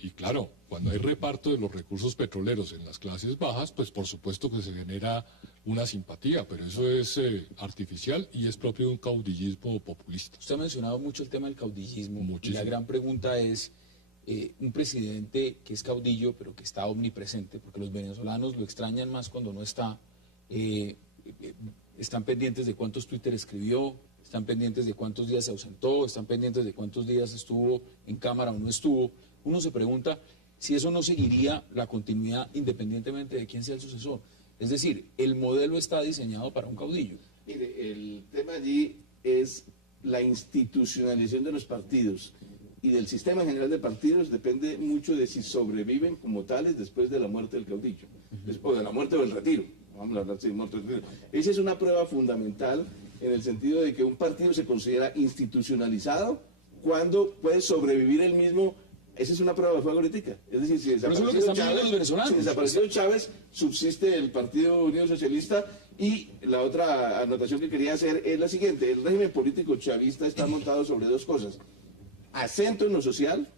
Y claro, cuando hay reparto de los recursos petroleros en las clases bajas, pues por supuesto que se genera una simpatía, pero eso es artificial y es propio de un caudillismo populista. Usted ha mencionado mucho el tema del caudillismo. Muchísimo. Y la gran pregunta es, un presidente que es caudillo, pero que está omnipresente, porque los venezolanos lo extrañan más cuando no está, están pendientes de cuántos Twitter escribió, están pendientes de cuántos días se ausentó, están pendientes de cuántos días estuvo en cámara o no estuvo. Uno se pregunta si eso no seguiría la continuidad independientemente de quién sea el sucesor. Es decir, el modelo está diseñado para un caudillo. Mire, el tema allí es la institucionalización de los partidos y del sistema general de partidos. Depende mucho de si sobreviven como tales después de la muerte del caudillo, o de la muerte o del retiro. Vamos a hablar de muerte o retiro. Esa es una prueba fundamental en el sentido de que un partido se considera institucionalizado cuando puede sobrevivir él mismo. Esa es una prueba de fuego ahorita. Es decir, si desapareció Chávez, subsiste el Partido Unido Socialista. Y la otra anotación que quería hacer es la siguiente: el régimen político chavista está montado sobre dos cosas: acento en lo social,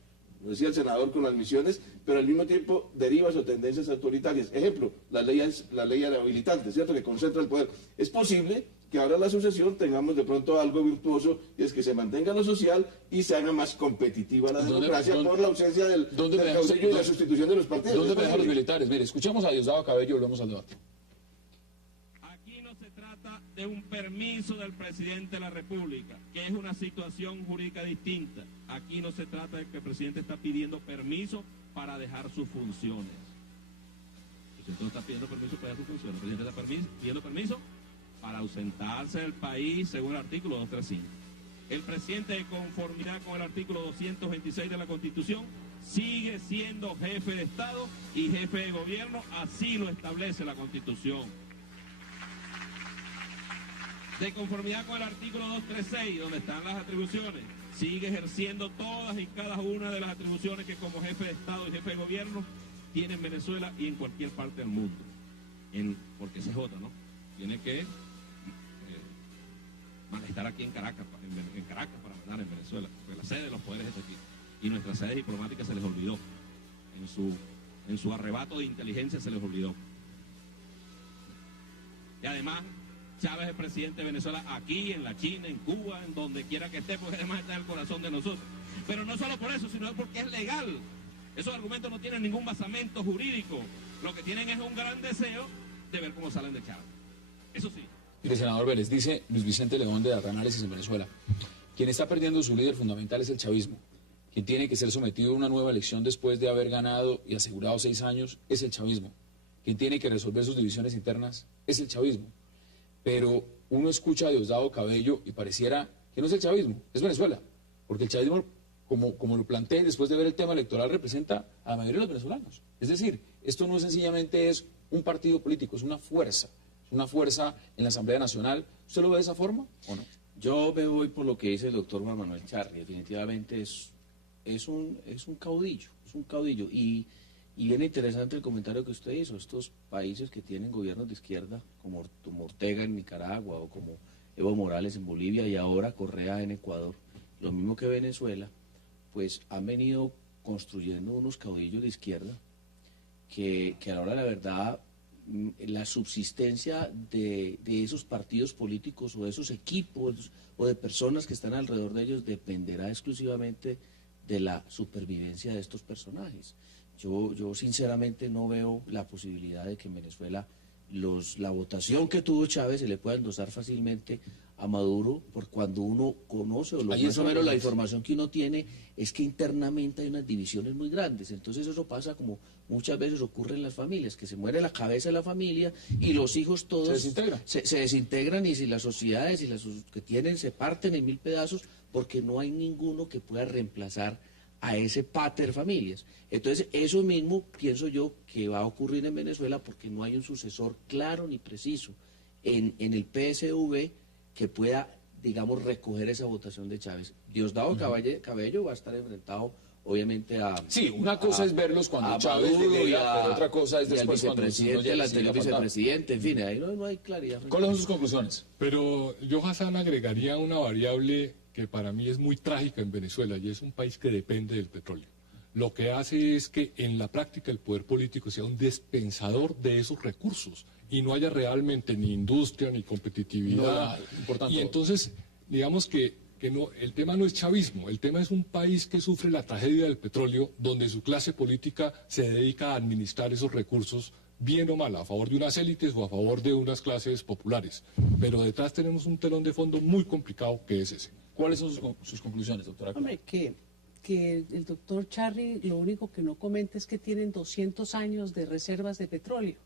lo decía el senador con las misiones, pero al mismo tiempo derivas o tendencias autoritarias. Ejemplo, la ley habilitante, ¿cierto?, que concentra el poder. Es posible que ahora en la sucesión tengamos de pronto algo virtuoso, y es que se mantenga lo social y se haga más competitiva la democracia por la ausencia del caudillo y la sustitución de los partidos. ¿Dónde me dejan los militares? Mire, escuchemos a Diosdado Cabello y volvemos al debate. Aquí no se trata de un permiso del presidente de la República, que es una situación jurídica distinta. Aquí no se trata de que el presidente está pidiendo permiso para dejar sus funciones. El presidente no está pidiendo permiso para dejar sus funciones. El presidente está pidiendo permiso para ausentarse del país según el artículo 235. El presidente, de conformidad con el artículo 226 de la Constitución, sigue siendo jefe de Estado y jefe de gobierno, así lo establece la Constitución. De conformidad con el artículo 236, donde están las atribuciones, sigue ejerciendo todas y cada una de las atribuciones que como jefe de Estado y jefe de gobierno tiene en Venezuela y en cualquier parte del mundo. Porque esa es otra, ¿no? Tiene que estar aquí en Caracas para mandar en Venezuela, porque la sede de los poderes está aquí. Y nuestra sede diplomática se les olvidó. En su arrebato de inteligencia se les olvidó. Y además Chávez es presidente de Venezuela aquí, en la China, en Cuba, en donde quiera que esté, porque además está en el corazón de nosotros. Pero no solo por eso, sino porque es legal. Esos argumentos no tienen ningún basamento jurídico. Lo que tienen es un gran deseo de ver cómo salen de Chávez. Eso sí. Mire, senador Vélez, dice Luis Vicente León de Datanálisis en Venezuela: quien está perdiendo su líder fundamental es el chavismo. Quien tiene que ser sometido a una nueva elección después de haber ganado y asegurado 6 años es el chavismo. Quien tiene que resolver sus divisiones internas es el chavismo. Pero uno escucha a Diosdado Cabello y pareciera que no es el chavismo, es Venezuela. Porque el chavismo, como lo planteé después de ver el tema electoral, representa a la mayoría de los venezolanos. Es decir, esto no sencillamente es un partido político, es una fuerza. Es una fuerza en la Asamblea Nacional. ¿Usted lo ve de esa forma o no? Yo me voy por lo que dice el doctor Juan Manuel Charri. Definitivamente es un caudillo. Y bien interesante el comentario que usted hizo. Estos países que tienen gobiernos de izquierda, como Ortega en Nicaragua o como Evo Morales en Bolivia y ahora Correa en Ecuador, lo mismo que Venezuela, pues han venido construyendo unos caudillos de izquierda que a la hora de la verdad, la subsistencia de esos partidos políticos o de esos equipos o de personas que están alrededor de ellos dependerá exclusivamente de la supervivencia de estos personajes. Yo sinceramente no veo la posibilidad de que en Venezuela la votación que tuvo Chávez se le pueda endosar fácilmente a Maduro, por cuando uno conoce o más o menos la información que uno tiene es que internamente hay unas divisiones muy grandes. Entonces eso pasa como muchas veces ocurre en las familias, que se muere la cabeza de la familia y los hijos todos se desintegran y si las sociedades y las que tienen se parten en 1000 pedazos porque no hay ninguno que pueda reemplazar a ese pater familias. Entonces, eso mismo pienso yo que va a ocurrir en Venezuela porque no hay un sucesor claro ni preciso en el PSV que pueda, digamos, recoger esa votación de Chávez. Diosdado Cabello va a estar enfrentado, obviamente, a... Sí, una cosa es verlos cuando Chávez llega, pero otra cosa es después cuando el anterior vicepresidente, en fin, ahí no hay claridad. ¿Cuáles son sus conclusiones? Pero yo, Hassan, agregaría una variable que para mí es muy trágica en Venezuela, y es un país que depende del petróleo. Lo que hace es que en la práctica el poder político sea un dispensador de esos recursos y no haya realmente ni industria ni competitividad. Y entonces, digamos que no, el tema no es chavismo, el tema es un país que sufre la tragedia del petróleo, donde su clase política se dedica a administrar esos recursos bien o mal, a favor de unas élites o a favor de unas clases populares. Pero detrás tenemos un telón de fondo muy complicado que es ese. ¿Cuáles son sus conclusiones, doctora? Hombre, que el doctor Charri lo único que no comenta es que tienen 200 años de reservas de petróleo.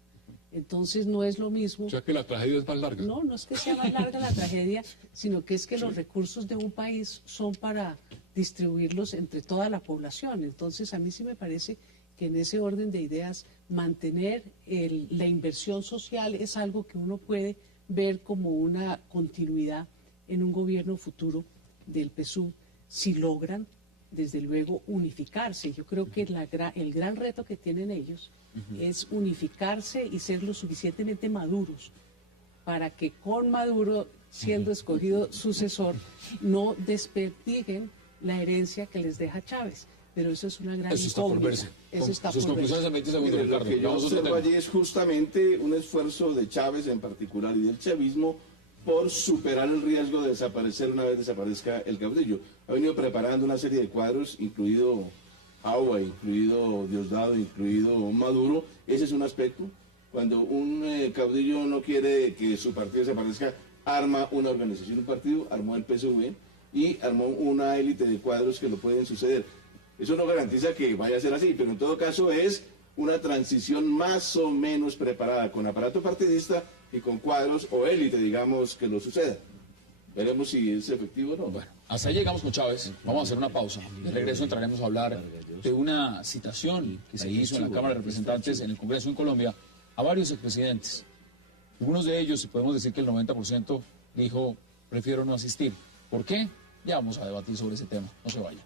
Entonces no es lo mismo. O sea que la tragedia es más larga. No es que sea más larga la tragedia, sino que es que los recursos de un país son para distribuirlos entre toda la población. Entonces a mí sí me parece que en ese orden de ideas mantener la inversión social es algo que uno puede ver como una continuidad en un gobierno futuro del PSUV si logran, desde luego, unificarse. Yo creo que el gran reto que tienen ellos es unificarse y ser lo suficientemente maduros para que con Maduro, siendo escogido sucesor, no desperdiguen la herencia que les deja Chávez. Pero eso es una gran incógnita. Eso está por verse. Eso está sus por conclusiones verse. en 20 segundos, Mire, lo Ricardo. que yo observo allí es justamente un esfuerzo de Chávez en particular y del chavismo por superar el riesgo de desaparecer una vez desaparezca el caudillo. Ha venido preparando una serie de cuadros, incluido Agua, incluido Diosdado, incluido Maduro. Ese es un aspecto. Cuando un caudillo no quiere que su partido desaparezca, arma una organización, un partido, armó el PSV y armó una élite de cuadros que lo pueden suceder. Eso no garantiza que vaya a ser así, pero en todo caso es una transición más o menos preparada con aparato partidista y con cuadros o élite, digamos, que lo suceda. Veremos si es efectivo o no. Bueno, hasta ahí llegamos con Chávez. Vamos a hacer una pausa. De regreso entraremos a hablar de una citación que se hizo en la Cámara de Representantes en el Congreso en Colombia a varios expresidentes. Algunos de ellos, podemos decir que el 90% dijo, prefiero no asistir. ¿Por qué? Ya vamos a debatir sobre ese tema. No se vaya.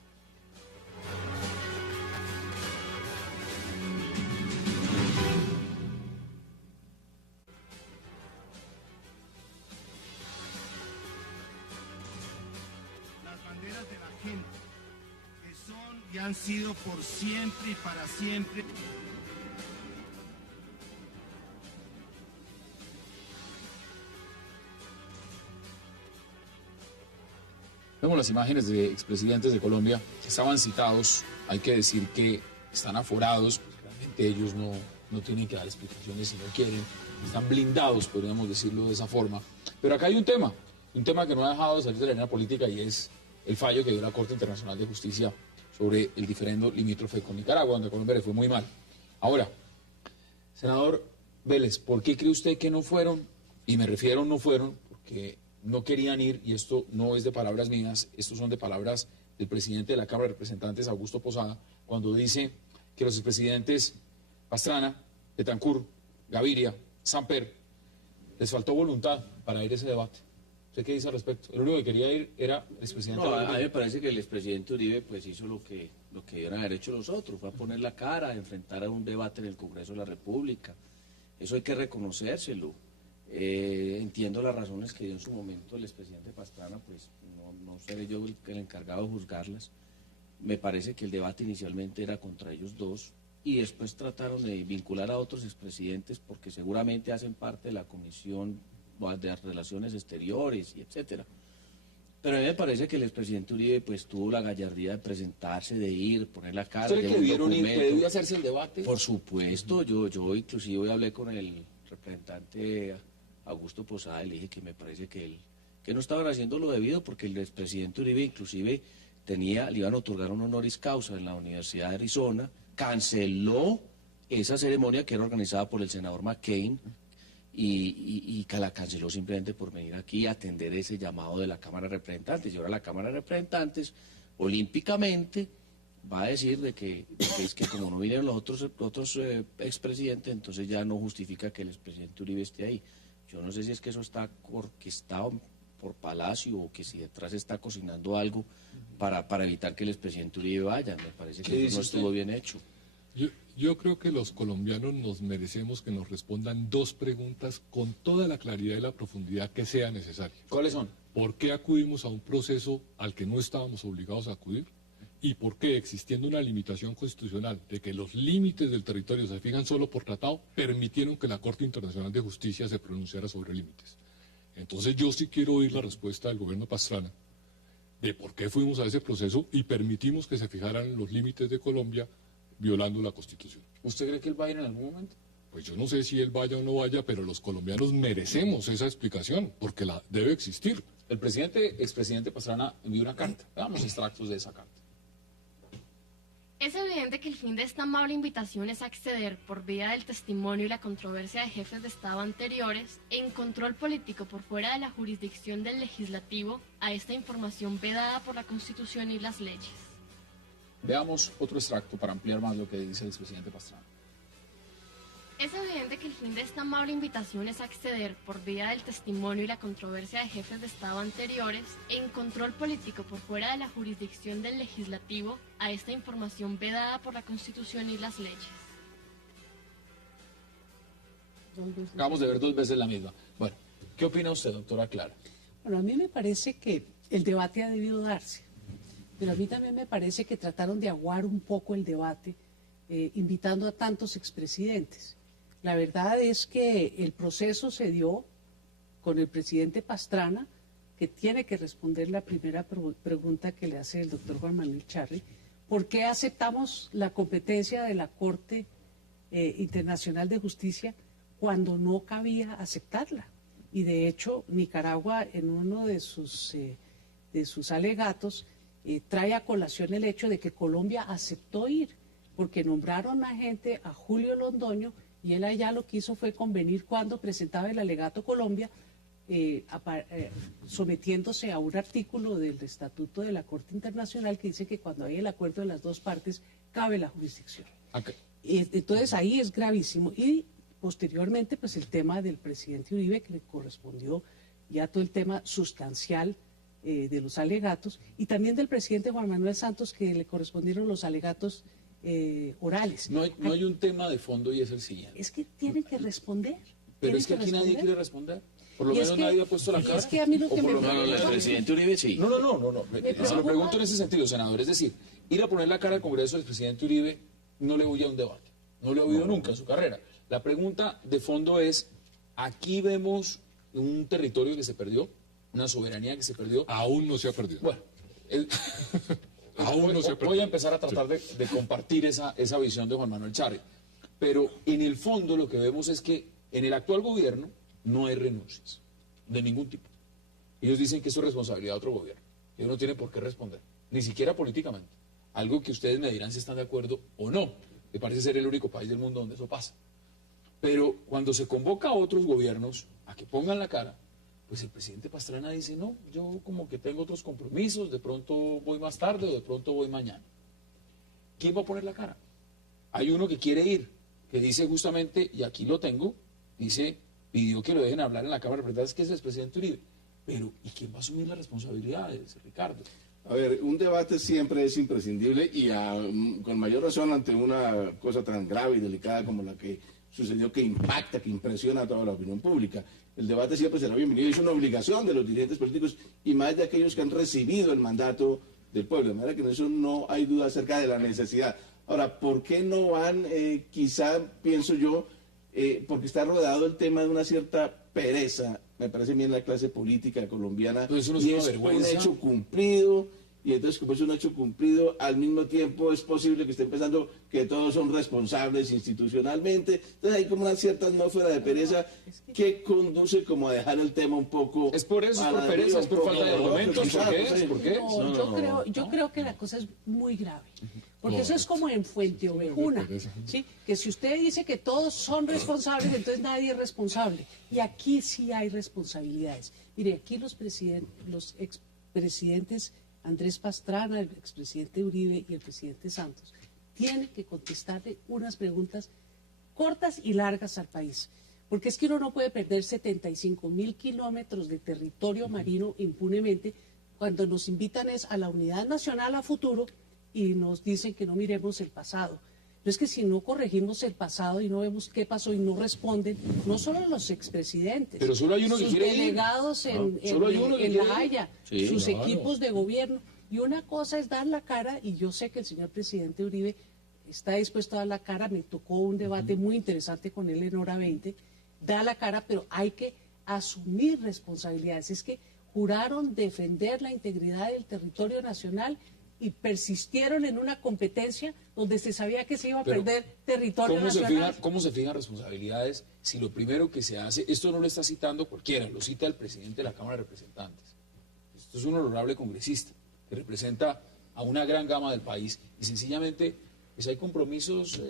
Y han sido por siempre y para siempre. Vemos las imágenes de expresidentes de Colombia que estaban citados. Hay que decir que están aforados, porque realmente ellos no tienen que dar explicaciones si no quieren. Están blindados, podríamos decirlo de esa forma. Pero acá hay un tema que no ha dejado de salir de la arena política, y es el fallo que dio la Corte Internacional de Justicia sobre el diferendo limítrofe con Nicaragua, donde Colombia le fue muy mal. Ahora, senador Vélez, ¿por qué cree usted que no fueron? Y me refiero no fueron porque no querían ir, y esto no es de palabras mías, estos son de palabras del presidente de la Cámara de Representantes, Augusto Posada, cuando dice que los expresidentes Pastrana, Betancur, Gaviria, Samper, les faltó voluntad para ir a ese debate. ¿Usted qué dice al respecto? El único que quería ir era el expresidente. No, a mí me parece que el expresidente Uribe pues hizo lo que debieron haber hecho los otros, fue a poner la cara, a enfrentar a un debate en el Congreso de la República. Eso hay que reconocérselo. Entiendo las razones que dio en su momento el expresidente Pastrana, pues no seré yo el encargado de juzgarlas. Me parece que el debate inicialmente era contra ellos dos, y después trataron de vincular a otros expresidentes porque seguramente hacen parte de la Comisión de Relaciones Exteriores y etcétera. Pero a mí me parece que el expresidente Uribe pues tuvo la gallardía de presentarse, de ir, poner la cara. ¿Usted cree que debieron ir, que debió hacerse el debate? Por supuesto, yo inclusive hablé con el representante Augusto Posada y le dije que me parece que no estaban haciendo lo debido, porque el expresidente Uribe inclusive le iban a otorgar un honoris causa en la Universidad de Arizona, canceló esa ceremonia que era organizada por el senador McCain y la canceló simplemente por venir aquí a atender ese llamado de la Cámara de Representantes. Y ahora la Cámara de Representantes olímpicamente va a decir de que es que como no vinieron los otros expresidentes, entonces ya no justifica que el expresidente Uribe esté ahí. Yo no sé si es que eso está orquestado por Palacio o que si detrás está cocinando algo para evitar que el expresidente Uribe vaya. Me parece que eso no estuvo bien hecho. Yo creo que los colombianos nos merecemos que nos respondan dos preguntas con toda la claridad y la profundidad que sea necesaria. ¿Cuáles son? ¿Por qué acudimos a un proceso al que no estábamos obligados a acudir? ¿Y por qué, existiendo una limitación constitucional de que los límites del territorio se fijan solo por tratado, permitieron que la Corte Internacional de Justicia se pronunciara sobre límites? Entonces yo sí quiero oír la respuesta del gobierno Pastrana de por qué fuimos a ese proceso y permitimos que se fijaran los límites de Colombia violando la Constitución. ¿Usted cree que él va a ir en algún momento? Pues yo no sé si él vaya o no vaya, pero los colombianos merecemos esa explicación, porque la debe existir. El expresidente Pastrana envió una carta. Veamos extractos de esa carta. Es evidente que el fin de esta amable invitación es acceder, por vía del testimonio y la controversia de jefes de Estado anteriores, en control político por fuera de la jurisdicción del legislativo, a esta información vedada por la Constitución y las leyes. Veamos otro extracto para ampliar más lo que dice el expresidente Pastrana. Es evidente que el fin de esta amable invitación es acceder, por vía del testimonio y la controversia de jefes de Estado anteriores, en control político por fuera de la jurisdicción del legislativo, a esta información vedada por la Constitución y las leyes. Acabamos de ver dos veces la misma. Bueno, ¿qué opina usted, doctora Clara? Bueno, a mí me parece que el debate ha debido darse, pero a mí también me parece que trataron de aguar un poco el debate, invitando a tantos expresidentes. La verdad es que el proceso se dio con el presidente Pastrana, que tiene que responder la primera pregunta que le hace el doctor Juan Manuel Charri. ¿Por qué aceptamos la competencia de la Corte Internacional de Justicia cuando no cabía aceptarla? Y de hecho, Nicaragua, en uno de sus alegatos, trae a colación el hecho de que Colombia aceptó ir, porque nombraron a gente, a Julio Londoño, y él allá lo que hizo fue convenir cuando presentaba el alegato Colombia, sometiéndose a un artículo del Estatuto de la Corte Internacional que dice que cuando hay el acuerdo de las dos partes, cabe la jurisdicción. Okay. Entonces ahí es gravísimo. Y posteriormente, pues el tema del presidente Uribe, que le correspondió ya todo el tema sustancial de los alegatos, y también del presidente Juan Manuel Santos, que le correspondieron los alegatos orales. No hay un tema de fondo, y es el siguiente. Es que tienen que responder. Pero es que aquí nadie quiere responder. Por lo menos nadie ha puesto la cara. Es que a mí lo que me el presidente Uribe sí. No. Se lo pregunto en ese sentido, senador. Es decir, ir a poner la cara al Congreso del presidente Uribe no le huye a un debate. No lo ha habido nunca en su carrera. La pregunta de fondo es, aquí vemos un territorio que se perdió, una soberanía que se perdió. Aún no se ha perdido. Bueno, aún no se ha perdido. Voy a empezar a tratar de compartir esa visión de Juan Manuel Charri. Pero en el fondo lo que vemos es que en el actual gobierno no hay renuncias de ningún tipo. Ellos dicen que eso es responsabilidad de otro gobierno. Ellos no tienen por qué responder, ni siquiera políticamente. Algo que ustedes me dirán si están de acuerdo o no. Me parece ser el único país del mundo donde eso pasa. Pero cuando se convoca a otros gobiernos a que pongan la cara, pues el presidente Pastrana dice, no, yo como que tengo otros compromisos, de pronto voy más tarde o de pronto voy mañana. ¿Quién va a poner la cara? Hay uno que quiere ir, que dice justamente, y aquí lo tengo, dice, pidió que lo dejen hablar en la Cámara de Representantes, que es el presidente Uribe. Pero, ¿y quién va a asumir las responsabilidades, Ricardo? A ver, un debate siempre es imprescindible y con mayor razón ante una cosa tan grave y delicada como la que sucedió, que impacta, que impresiona a toda la opinión pública. El debate siempre será bienvenido, es una obligación de los dirigentes políticos y más de aquellos que han recibido el mandato del pueblo, de manera que en eso no hay duda acerca de la necesidad. Ahora, ¿por qué no van? Quizá, pienso yo, porque está rodeado el tema de una cierta pereza, me parece bien, la clase política colombiana, pues eso no es y una es vergüenza. un hecho cumplido, y entonces como es un hecho cumplido, al mismo tiempo es posible que esté pensando que todos son responsables institucionalmente, entonces hay como una cierta atmósfera de pereza que conduce como a dejar el tema un poco... Es por eso, es por pereza, es por falta de argumentos, ¿por qué? No, yo creo que la cosa es muy grave. Porque eso es como en Fuente Ovejuna, ¿sí? Que si usted dice que todos son responsables, entonces nadie es responsable. Y aquí sí hay responsabilidades. Mire, aquí los expresidentes Andrés Pastrana, el expresidente Uribe y el presidente Santos tienen que contestarle unas preguntas cortas y largas al país. Porque es que uno no puede perder 75.000 kilómetros de territorio marino impunemente cuando nos invitan es a la unidad nacional a futuro y nos dicen que no miremos el pasado. Pero es que si no corregimos el pasado y no vemos qué pasó y no responden, no solo los expresidentes, pero solo hay uno sus que quiere delegados ir. en La Haya, sí, sus claro. equipos de gobierno. Y una cosa es dar la cara, y yo sé que el señor presidente Uribe está dispuesto a dar la cara. Me tocó un debate muy interesante con él en Hora 20, da la cara, pero hay que asumir responsabilidades. Es que juraron defender la integridad del territorio nacional y persistieron en una competencia donde se sabía que se iba a perder territorio nacional. ¿Cómo se fijan responsabilidades si lo primero que se hace, esto no lo está citando cualquiera, lo cita el presidente de la Cámara de Representantes? Esto es un honorable congresista que representa a una gran gama del país y sencillamente pues hay compromisos.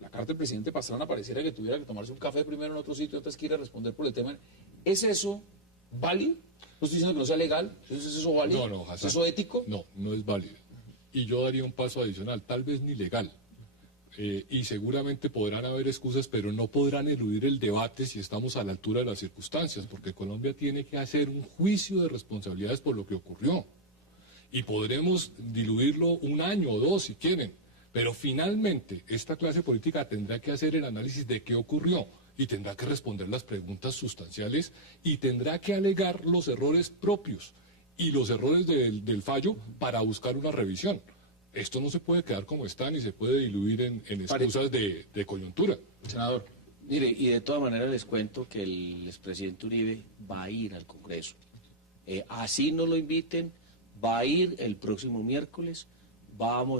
La carta del presidente Pastrana pareciera que tuviera que tomarse un café primero en otro sitio antes que ir a responder por el tema. ¿Es eso válido? No estoy diciendo que no sea legal, ¿es eso válido? No, ¿Es eso ético? No es válido. Y yo daría un paso adicional, tal vez ni legal. Y seguramente podrán haber excusas, pero no podrán eludir el debate si estamos a la altura de las circunstancias, porque Colombia tiene que hacer un juicio de responsabilidades por lo que ocurrió. Y podremos diluirlo un año o dos si quieren, pero finalmente esta clase política tendrá que hacer el análisis de qué ocurrió y tendrá que responder las preguntas sustanciales y tendrá que alegar los errores propios y los errores del fallo para buscar una revisión. Esto no se puede quedar como está ni se puede diluir en excusas de coyuntura. Senador. Mire, y de todas maneras les cuento que el expresidente Uribe va a ir al Congreso. Así no lo inviten, va a ir el próximo miércoles.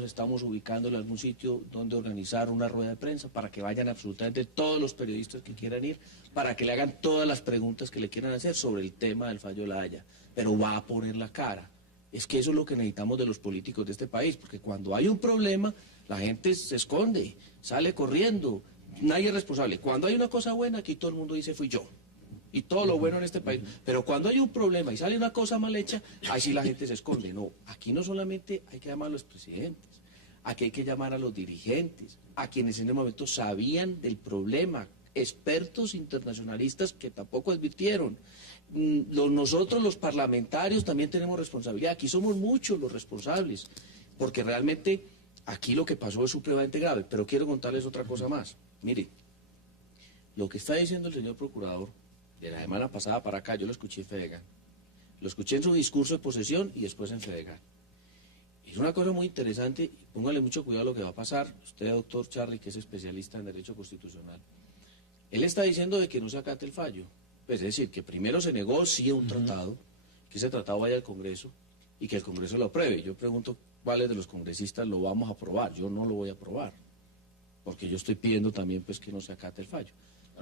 Estamos ubicándolo en algún sitio donde organizar una rueda de prensa para que vayan absolutamente todos los periodistas que quieran ir, para que le hagan todas las preguntas que le quieran hacer sobre el tema del fallo de La Haya. Pero va a poner la cara. Es que eso es lo que necesitamos de los políticos de este país, porque cuando hay un problema, la gente se esconde, sale corriendo, nadie es responsable. Cuando hay una cosa buena, aquí todo el mundo dice fui yo. Y todo lo bueno en este país. Pero cuando hay un problema y sale una cosa mal hecha, ahí sí la gente se esconde. No, aquí no solamente hay que llamar a los presidentes, aquí hay que llamar a los dirigentes, a quienes en el momento sabían del problema, expertos internacionalistas que tampoco advirtieron. Nosotros los parlamentarios también tenemos responsabilidad, aquí somos muchos los responsables, porque realmente aquí lo que pasó es supremamente grave. Pero quiero contarles otra cosa más. Mire, lo que está diciendo el señor procurador, de la semana pasada para acá, yo lo escuché en Fedegan, lo escuché en su discurso de posesión y después en Fedegan. Es una cosa muy interesante, y póngale mucho cuidado a lo que va a pasar. Usted, doctor Charri, que es especialista en Derecho Constitucional, él está diciendo de que no se acate el fallo. Pues es decir, que primero se negó sí a un tratado, que ese tratado vaya al Congreso y que el Congreso lo apruebe. Yo pregunto cuáles de los congresistas lo vamos a aprobar. Yo no lo voy a aprobar, porque yo estoy pidiendo también pues que no se acate el fallo.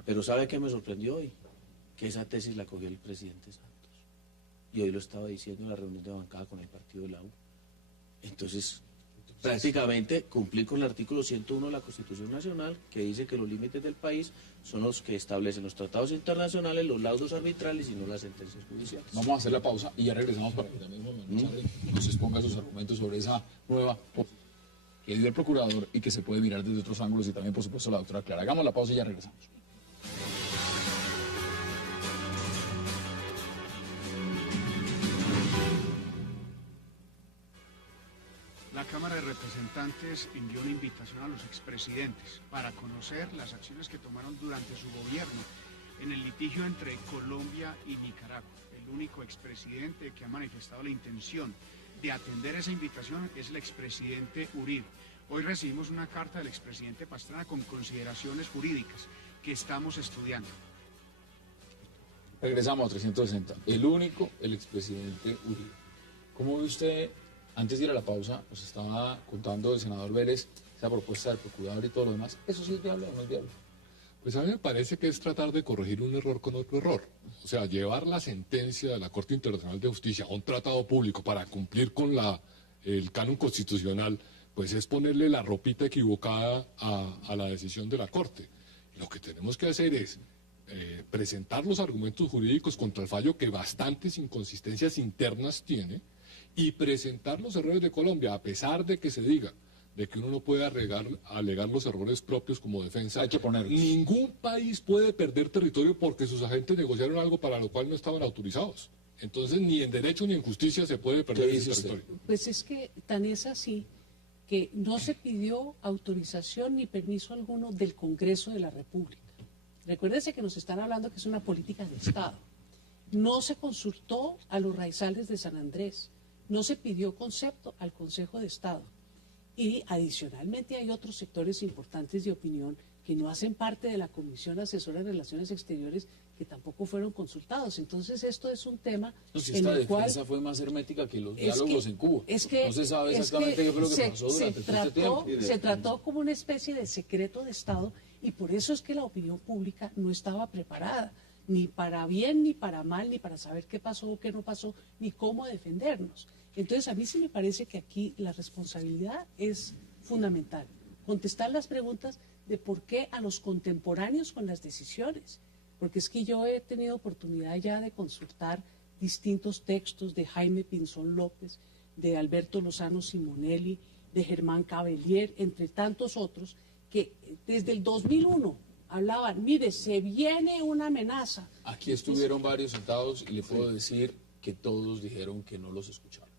Pero ¿sabe qué me sorprendió hoy? Que esa tesis la cogió el presidente Santos. Y hoy lo estaba diciendo en la reunión de bancada con el partido de la U. Entonces, prácticamente cumplir con el artículo 101 de la Constitución Nacional, que dice que los límites del país son los que establecen los tratados internacionales, los laudos arbitrales y no las sentencias judiciales. Vamos a hacer la pausa y ya regresamos para que también Juan Manuel Sarri nos exponga sus argumentos sobre esa nueva posición que dio el procurador y que se puede mirar desde otros ángulos, y también, por supuesto, la doctora Clara. Hagamos la pausa y ya regresamos. La Cámara de Representantes envió una invitación a los expresidentes para conocer las acciones que tomaron durante su gobierno en el litigio entre Colombia y Nicaragua. El único expresidente que ha manifestado la intención de atender esa invitación es el expresidente Uribe. Hoy recibimos una carta del expresidente Pastrana con consideraciones jurídicas que estamos estudiando. Regresamos a 360. El expresidente Uribe. ¿Cómo ve usted? Antes de ir a la pausa, nos estaba contando el senador Vélez esa propuesta del procurador y todo lo demás. ¿Eso sí es viable o no es viable? Pues a mí me parece que es tratar de corregir un error con otro error. O sea, llevar la sentencia de la Corte Internacional de Justicia a un tratado público para cumplir con el canon constitucional, pues es ponerle la ropita equivocada a la decisión de la Corte. Lo que tenemos que hacer es presentar los argumentos jurídicos contra el fallo, que bastantes inconsistencias internas tiene, y presentar los errores de Colombia, a pesar de que se diga de que uno no puede alegar los errores propios como defensa. Hay que ponerlos. Ningún país puede perder territorio porque sus agentes negociaron algo para lo cual no estaban autorizados. Entonces, ni en derecho ni en justicia se puede perder ese territorio. Pues es que tan es así que no se pidió autorización ni permiso alguno del Congreso de la República. Recuérdese que nos están hablando que es una política de Estado. No se consultó a los raizales de San Andrés. No se pidió concepto al Consejo de Estado. Y adicionalmente hay otros sectores importantes de opinión que no hacen parte de la Comisión Asesora de Relaciones Exteriores, que tampoco fueron consultados. Entonces esto es un tema en el cual fue más hermética que los diálogos en Cuba. No se sabe exactamente qué fue lo que pasó durante todo este tiempo. Se trató como una especie de secreto de Estado, y por eso es que la opinión pública no estaba preparada, ni para bien, ni para mal, ni para saber qué pasó o qué no pasó, ni cómo defendernos. Entonces, a mí sí me parece que aquí la responsabilidad es fundamental. Contestar las preguntas de por qué a los contemporáneos con las decisiones. Porque es que yo he tenido oportunidad ya de consultar distintos textos de Jaime Pinzón López, de Alberto Lozano Simonelli, de Germán Cabellier, entre tantos otros, que desde el 2001 hablaban, mire, se viene una amenaza. Aquí estuvieron varios sentados y le puedo decir que todos dijeron que no los escucharon.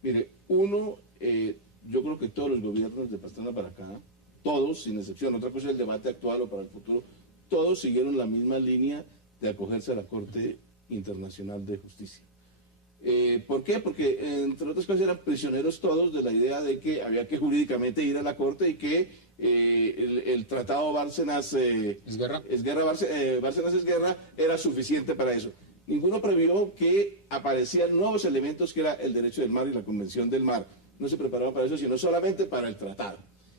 Mire, yo creo que todos los gobiernos de Pastrana para acá, todos, sin excepción, otra cosa es el debate actual o para el futuro, todos siguieron la misma línea de acogerse a la Corte Internacional de Justicia. ¿Por qué? Porque, entre otras cosas, eran prisioneros todos de la idea de que había que jurídicamente ir a la Corte y que el Tratado Bárcenas-Esguerra era suficiente para eso. Ninguno previó que aparecían nuevos elementos, que era el derecho del mar y la Convención del Mar. No se prepararon para eso, sino solamente para el tratado.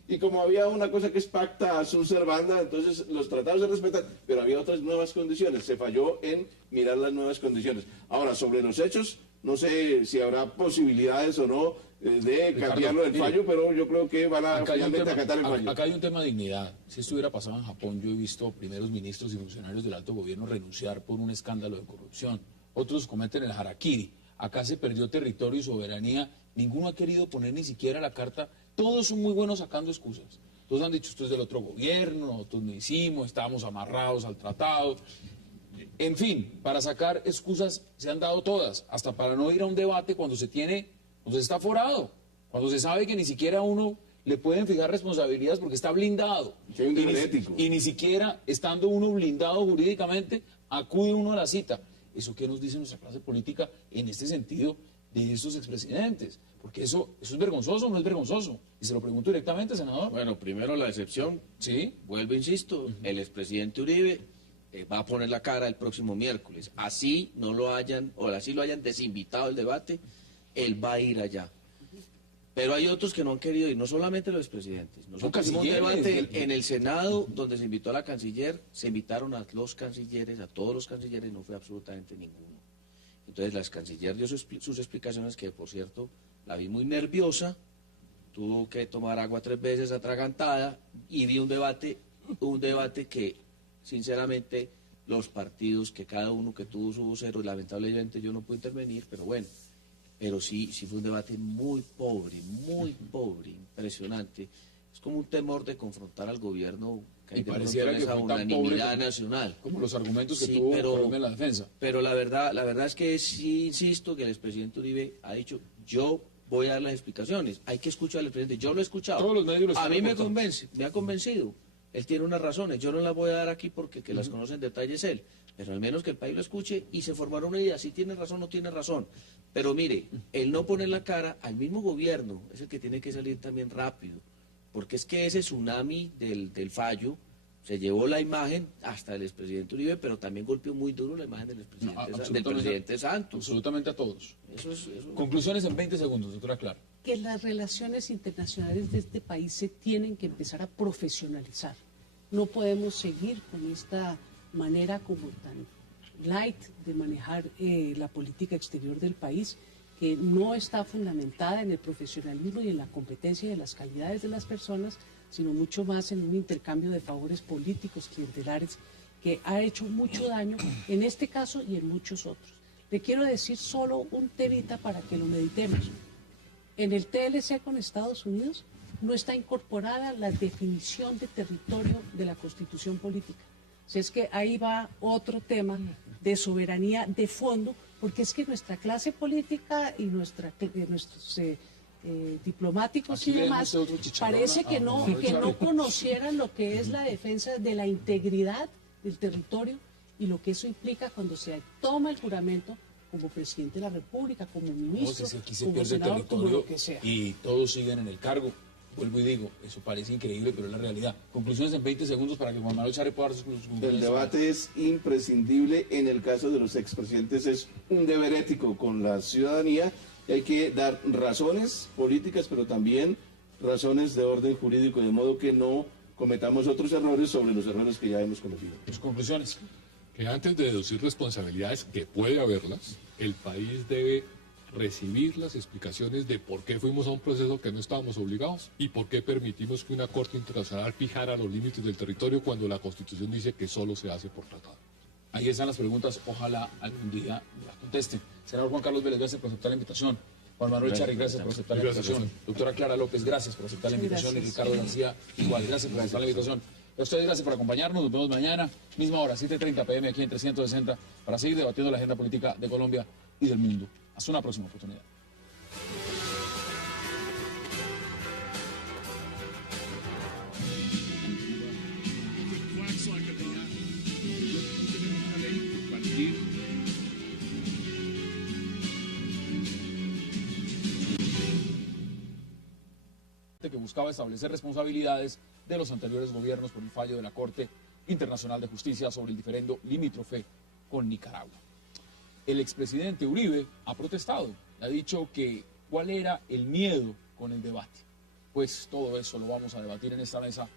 Y como había una cosa que es pacta sunt servanda, entonces los tratados se respetan, pero había otras nuevas condiciones. Se falló en mirar las nuevas condiciones. Ahora, sobre los hechos, no sé si habrá posibilidades o no de cambiarlo del fallo, pero yo creo que van a finalmente acatar el fallo. Acá hay un tema de dignidad. Si esto hubiera pasado en Japón, yo he visto primeros ministros y funcionarios del alto gobierno renunciar por un escándalo de corrupción. Otros cometen el harakiri. Acá se perdió territorio y soberanía. Ninguno ha querido poner ni siquiera la carta. Todos son muy buenos sacando excusas. Todos han dicho, esto es del otro gobierno, nosotros no hicimos, estábamos amarrados al tratado. En fin, para sacar excusas se han dado todas, hasta para no ir a un debate cuando se está forado, cuando se sabe que ni siquiera a uno le pueden fijar responsabilidades porque está blindado. Y ni siquiera estando uno blindado jurídicamente, acude uno a la cita. ¿Eso qué nos dice nuestra clase política en este sentido de estos expresidentes? Porque eso es vergonzoso o no es vergonzoso. Y se lo pregunto directamente, senador. Bueno, primero la excepción. Sí. Vuelvo, insisto, el expresidente Uribe va a poner la cara el próximo miércoles. Así no lo hayan, o así lo hayan desinvitado al debate, él va a ir allá. Pero hay otros que no han querido ir, no solamente los expresidentes. Nosotros hicimos un debate en el Senado donde se invitó a la canciller, se invitaron a los cancilleres, a todos los cancilleres, no fue absolutamente ninguno. Entonces la canciller dio sus explicaciones, que por cierto la vi muy nerviosa, tuvo que tomar agua 3 veces atragantada, y vi un debate que sinceramente los partidos, que cada uno que tuvo su vocero, lamentablemente yo no pude intervenir, pero bueno. Pero sí fue un debate muy pobre, impresionante. Es como un temor de confrontar al gobierno que hay de esa unanimidad nacional. Como los argumentos que tuvo Colombia en la defensa. Pero la verdad es que sí insisto que el expresidente Uribe ha dicho, yo voy a dar las explicaciones. Hay que escuchar al presidente. Yo lo he escuchado. Todos los medios a mí me ha convencido. Él tiene unas razones. Yo no las voy a dar aquí porque que las conoce en detalle es él. Pero al menos que el país lo escuche y se formará una idea, si tiene razón o no tiene razón. Pero mire, el no poner la cara al mismo gobierno es el que tiene que salir también rápido, porque es que ese tsunami del fallo se llevó la imagen hasta el expresidente Uribe, pero también golpeó muy duro la imagen del presidente Santos. Absolutamente a todos. Conclusiones en 20 segundos, doctora Clara. Que las relaciones internacionales de este país se tienen que empezar a profesionalizar. No podemos seguir con esta manera como tan light de manejar la política exterior del país, que no está fundamentada en el profesionalismo y en la competencia de las calidades de las personas, sino mucho más en un intercambio de favores políticos, clientelares, que ha hecho mucho daño en este caso y en muchos otros. Le quiero decir solo un temita para que lo meditemos. En el TLC con Estados Unidos no está incorporada la definición de territorio de la Constitución política. Si es que ahí va otro tema de soberanía de fondo, porque es que nuestra clase política y nuestros diplomáticos y demás parece que no conocieran lo que es la defensa de la integridad del territorio y lo que eso implica cuando se toma el juramento como presidente de la República, como ministro, como senador, como lo que sea. Y todos siguen en el cargo. Vuelvo y digo, eso parece increíble, pero es la realidad. Conclusiones en 20 segundos para que Juan Manuel Charri pueda dar sus conclusiones. El debate es imprescindible. En el caso de los expresidentes es un deber ético con la ciudadanía y hay que dar razones políticas, pero también razones de orden jurídico, de modo que no cometamos otros errores sobre los errores que ya hemos cometido. Sus conclusiones. Que antes de deducir responsabilidades, que puede haberlas, el país debe recibir las explicaciones de por qué fuimos a un proceso que no estábamos obligados y por qué permitimos que una Corte Internacional fijara los límites del territorio cuando la Constitución dice que solo se hace por tratado. Ahí están las preguntas, ojalá algún día las contesten. Senador Juan Carlos Vélez, gracias por aceptar la invitación. Juan Manuel Charri, gracias por aceptar la invitación. Doctora Clara López, gracias por aceptar la invitación. Y Ricardo García, igual, gracias por aceptar la invitación. A ustedes, gracias por acompañarnos. Nos vemos mañana, misma hora, 7:30 p.m. aquí en 360, para seguir debatiendo la agenda política de Colombia y del mundo. Hasta una próxima oportunidad. Que buscaba establecer responsabilidades de los anteriores gobiernos por el fallo de la Corte Internacional de Justicia sobre el diferendo limítrofe con Nicaragua. El expresidente Uribe ha protestado, ha dicho que cuál era el miedo con el debate. Pues todo eso lo vamos a debatir en esta mesa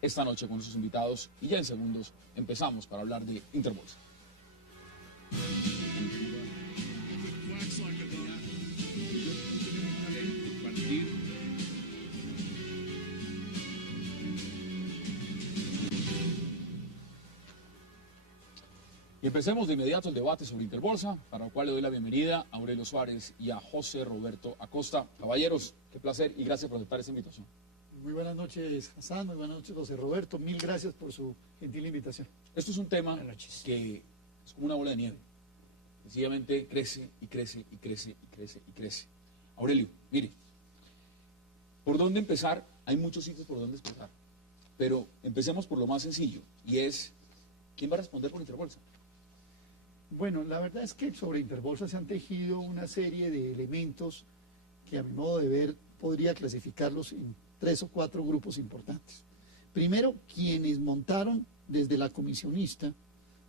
esta noche con nuestros invitados y ya en segundos empezamos para hablar de Interbolsa. Y empecemos de inmediato el debate sobre Interbolsa, para lo cual le doy la bienvenida a Aurelio Suárez y a José Roberto Acosta. Caballeros, qué placer y gracias por aceptar esta invitación. Muy buenas noches, Hassan, muy buenas noches, José Roberto. Mil gracias por su gentil invitación. Esto es un tema que es como una bola de nieve. Sencillamente crece y crece y crece y crece y crece. Aurelio, mire, ¿por dónde empezar? Hay muchos sitios por donde empezar, pero empecemos por lo más sencillo y es, ¿quién va a responder por Interbolsa? Bueno, la verdad es que sobre Interbolsa se han tejido una serie de elementos que a mi modo de ver podría clasificarlos en 3 o 4 grupos importantes. Primero, quienes montaron desde la comisionista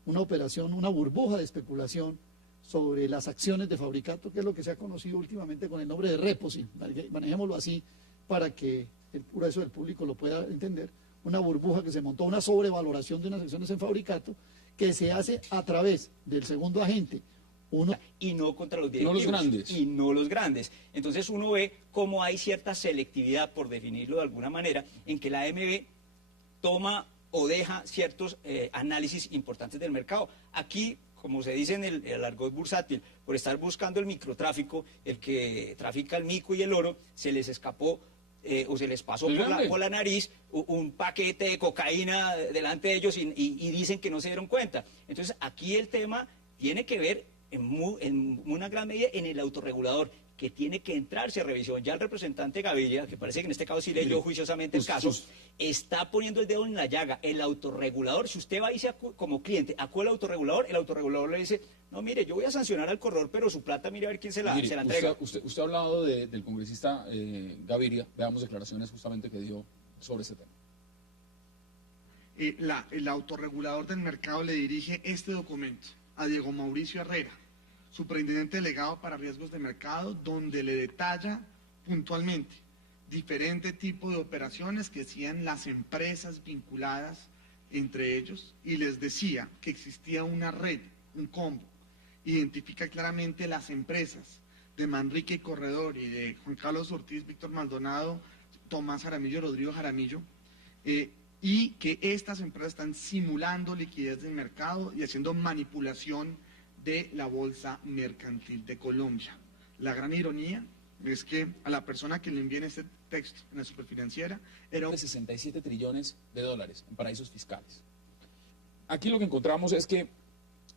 una operación, una burbuja de especulación sobre las acciones de Fabricato, que es lo que se ha conocido últimamente con el nombre de Reposi, manejémoslo así para que el grueso del público lo pueda entender, una burbuja que se montó, una sobrevaloración de unas acciones en Fabricato, que se hace a través del segundo agente, y no contra los directivos. No los grandes. Y no los grandes. Entonces uno ve cómo hay cierta selectividad, por definirlo de alguna manera, en que la AMB toma o deja ciertos análisis importantes del mercado. Aquí, como se dice en el argot bursátil, por estar buscando el microtráfico, el que trafica el mico y el oro, se les escapó o se les pasó por la nariz un paquete de cocaína delante de ellos y dicen que no se dieron cuenta. Entonces aquí el tema tiene que ver en una gran medida en el autorregulador, que tiene que entrarse a revisión. Ya el representante Gaviria, que parece que en este caso sí leyó juiciosamente el caso, está poniendo el dedo en la llaga. El autorregulador, si usted va y como cliente, acude al autorregulador, el autorregulador le dice, no, mire, yo voy a sancionar al corredor, pero su plata, mire a ver quién se la entrega. Usted ha hablado del congresista Gaviria, veamos declaraciones justamente que dio sobre ese tema. El autorregulador del mercado le dirige este documento a Diego Mauricio Herrera, superintendente delegado para riesgos de mercado, donde le detalla puntualmente diferente tipo de operaciones que hacían las empresas vinculadas entre ellos, y les decía que existía una red, un combo. Identifica claramente las empresas de Manrique y Corredor y de Juan Carlos Ortiz, Víctor Maldonado, Tomás Jaramillo, Rodrigo Jaramillo, y que estas empresas están simulando liquidez del mercado y haciendo manipulación de la Bolsa Mercantil de Colombia. La gran ironía es que a la persona que le envíen este texto en la Superfinanciera era de 67 trillones de dólares en paraísos fiscales. Aquí lo que encontramos es que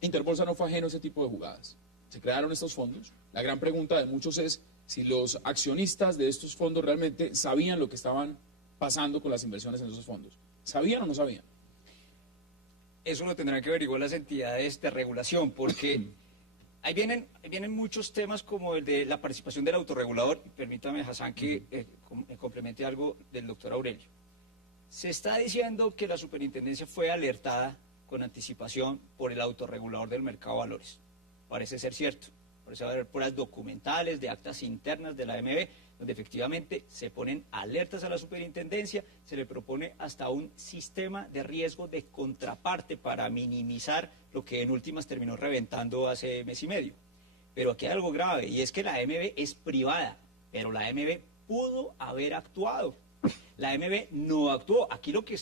Interbolsa no fue ajeno a ese tipo de jugadas. Se crearon estos fondos. La gran pregunta de muchos es si los accionistas de estos fondos realmente sabían lo que estaban pasando con las inversiones en esos fondos. ¿Sabían o no sabían? Eso lo tendrán que averiguar las entidades de regulación, porque ahí vienen muchos temas como el de la participación del autorregulador. Permítame, Hassan, que complemente algo del doctor Aurelio. Se está diciendo que la superintendencia fue alertada con anticipación por el autorregulador del mercado de valores. Parece ser cierto. Parece haber pruebas documentales de actas internas de la AMB, donde efectivamente se ponen alertas a la superintendencia, se le propone hasta un sistema de riesgo de contraparte para minimizar lo que en últimas terminó reventando hace mes y medio. Pero aquí hay algo grave, y es que la AMB es privada, pero la AMB pudo haber actuado. La AMB no actuó. Aquí lo que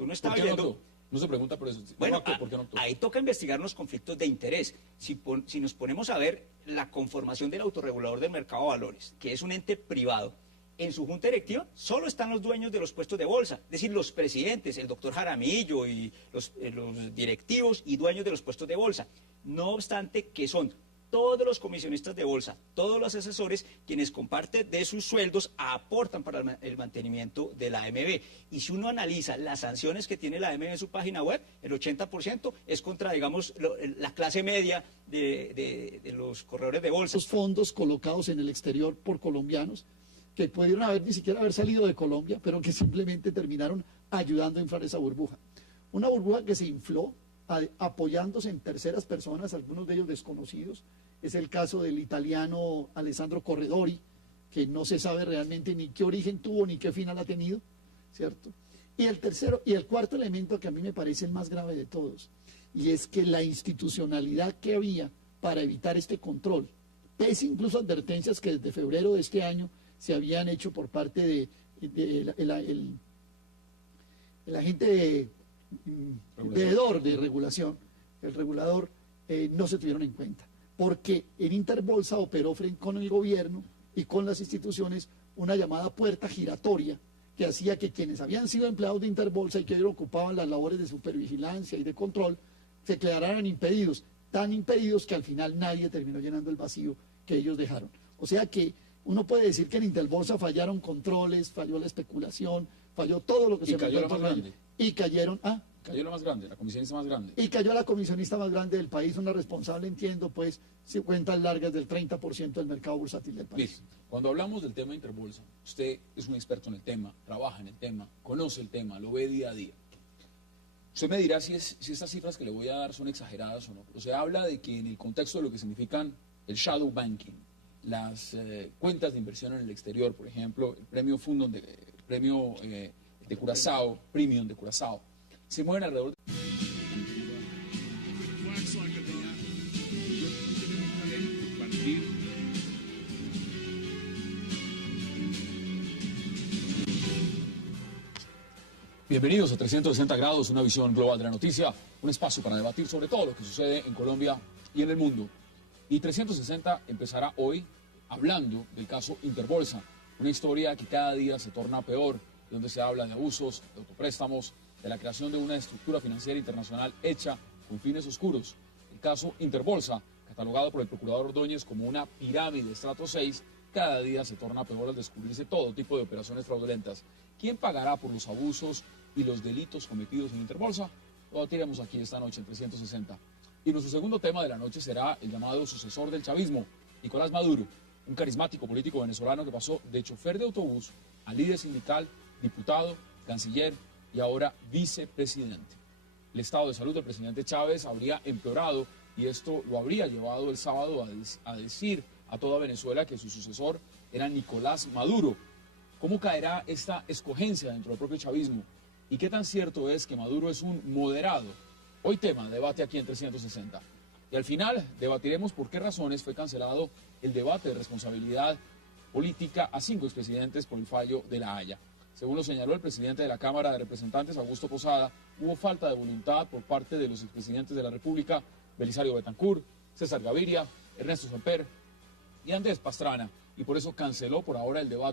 uno está viendo... No se pregunta por eso. Bueno, ¿por qué no actuó? Ahí toca investigar los conflictos de interés. Si nos ponemos a ver la conformación del autorregulador del mercado de valores, que es un ente privado, en su junta directiva solo están los dueños de los puestos de bolsa, es decir, los presidentes, el doctor Jaramillo y los directivos y dueños de los puestos de bolsa. No obstante que son todos los comisionistas de bolsa, todos los asesores, quienes con parte de sus sueldos aportan para el mantenimiento de la AMB. Y si uno analiza las sanciones que tiene la AMB en su página web, el 80% es contra, digamos, la clase media de los corredores de bolsa. Los fondos colocados en el exterior por colombianos, que pudieron ni siquiera haber salido de Colombia, pero que simplemente terminaron ayudando a inflar esa burbuja. Una burbuja que se infló apoyándose en terceras personas, algunos de ellos desconocidos. Es el caso del italiano Alessandro Corredori, que no se sabe realmente ni qué origen tuvo ni qué final ha tenido, ¿cierto? Y el cuarto elemento que a mí me parece el más grave de todos, y es que la institucionalidad que había para evitar este control, pese incluso a advertencias que desde febrero de este año se habían hecho por parte del agente veedor de regulación, el regulador, no se tuvieron en cuenta, porque en Interbolsa operó frente con el gobierno y con las instituciones una llamada puerta giratoria que hacía que quienes habían sido empleados de Interbolsa y que hoy ocupaban las labores de supervigilancia y de control se declararan impedidos, tan impedidos que al final nadie terminó llenando el vacío que ellos dejaron. O sea que uno puede decir que en Interbolsa fallaron controles, falló la especulación, falló todo lo que se cayó la más grande. Y cayeron cayó la más grande, la comisionista más grande. Y cayó la comisionista más grande del país, una responsable, entiendo, pues, si cuentas largas del 30% del mercado bursátil del país. Bien, cuando hablamos del tema Interbolsa, usted es un experto en el tema, trabaja en el tema, conoce el tema, lo ve día a día. Usted me dirá si estas cifras que le voy a dar son exageradas o no. Pero se habla de que en el contexto de lo que significan el shadow banking, las cuentas de inversión en el exterior, por ejemplo, el premio de Curazao, Premium de Curazao, se mueven alrededor de... Bienvenidos a 360 grados, una visión global de la noticia, un espacio para debatir sobre todo lo que sucede en Colombia y en el mundo. Y 360 empezará hoy hablando del caso Interbolsa, una historia que cada día se torna peor, donde se habla de abusos, de autopréstamos, de la creación de una estructura financiera internacional hecha con fines oscuros. El caso Interbolsa, catalogado por el procurador Ordóñez como una pirámide estrato 6, cada día se torna peor al descubrirse todo tipo de operaciones fraudulentas. ¿Quién pagará por los abusos y los delitos cometidos en Interbolsa? Lo debatiremos aquí esta noche en 360. Y nuestro segundo tema de la noche será el llamado sucesor del chavismo, Nicolás Maduro, un carismático político venezolano que pasó de chofer de autobús a líder sindical, diputado, canciller y ahora vicepresidente. El estado de salud del presidente Chávez habría empeorado y esto lo habría llevado el sábado a decir a toda Venezuela que su sucesor era Nicolás Maduro. ¿Cómo caerá esta escogencia dentro del propio chavismo? ¿Y qué tan cierto es que Maduro es un moderado? Hoy tema de debate aquí en 360. Y al final debatiremos por qué razones fue cancelado el debate de responsabilidad política a 5 expresidentes por el fallo de La Haya. Según lo señaló el presidente de la Cámara de Representantes, Augusto Posada, hubo falta de voluntad por parte de los expresidentes de la República, Belisario Betancur, César Gaviria, Ernesto Samper y Andrés Pastrana, y por eso canceló por ahora el debate.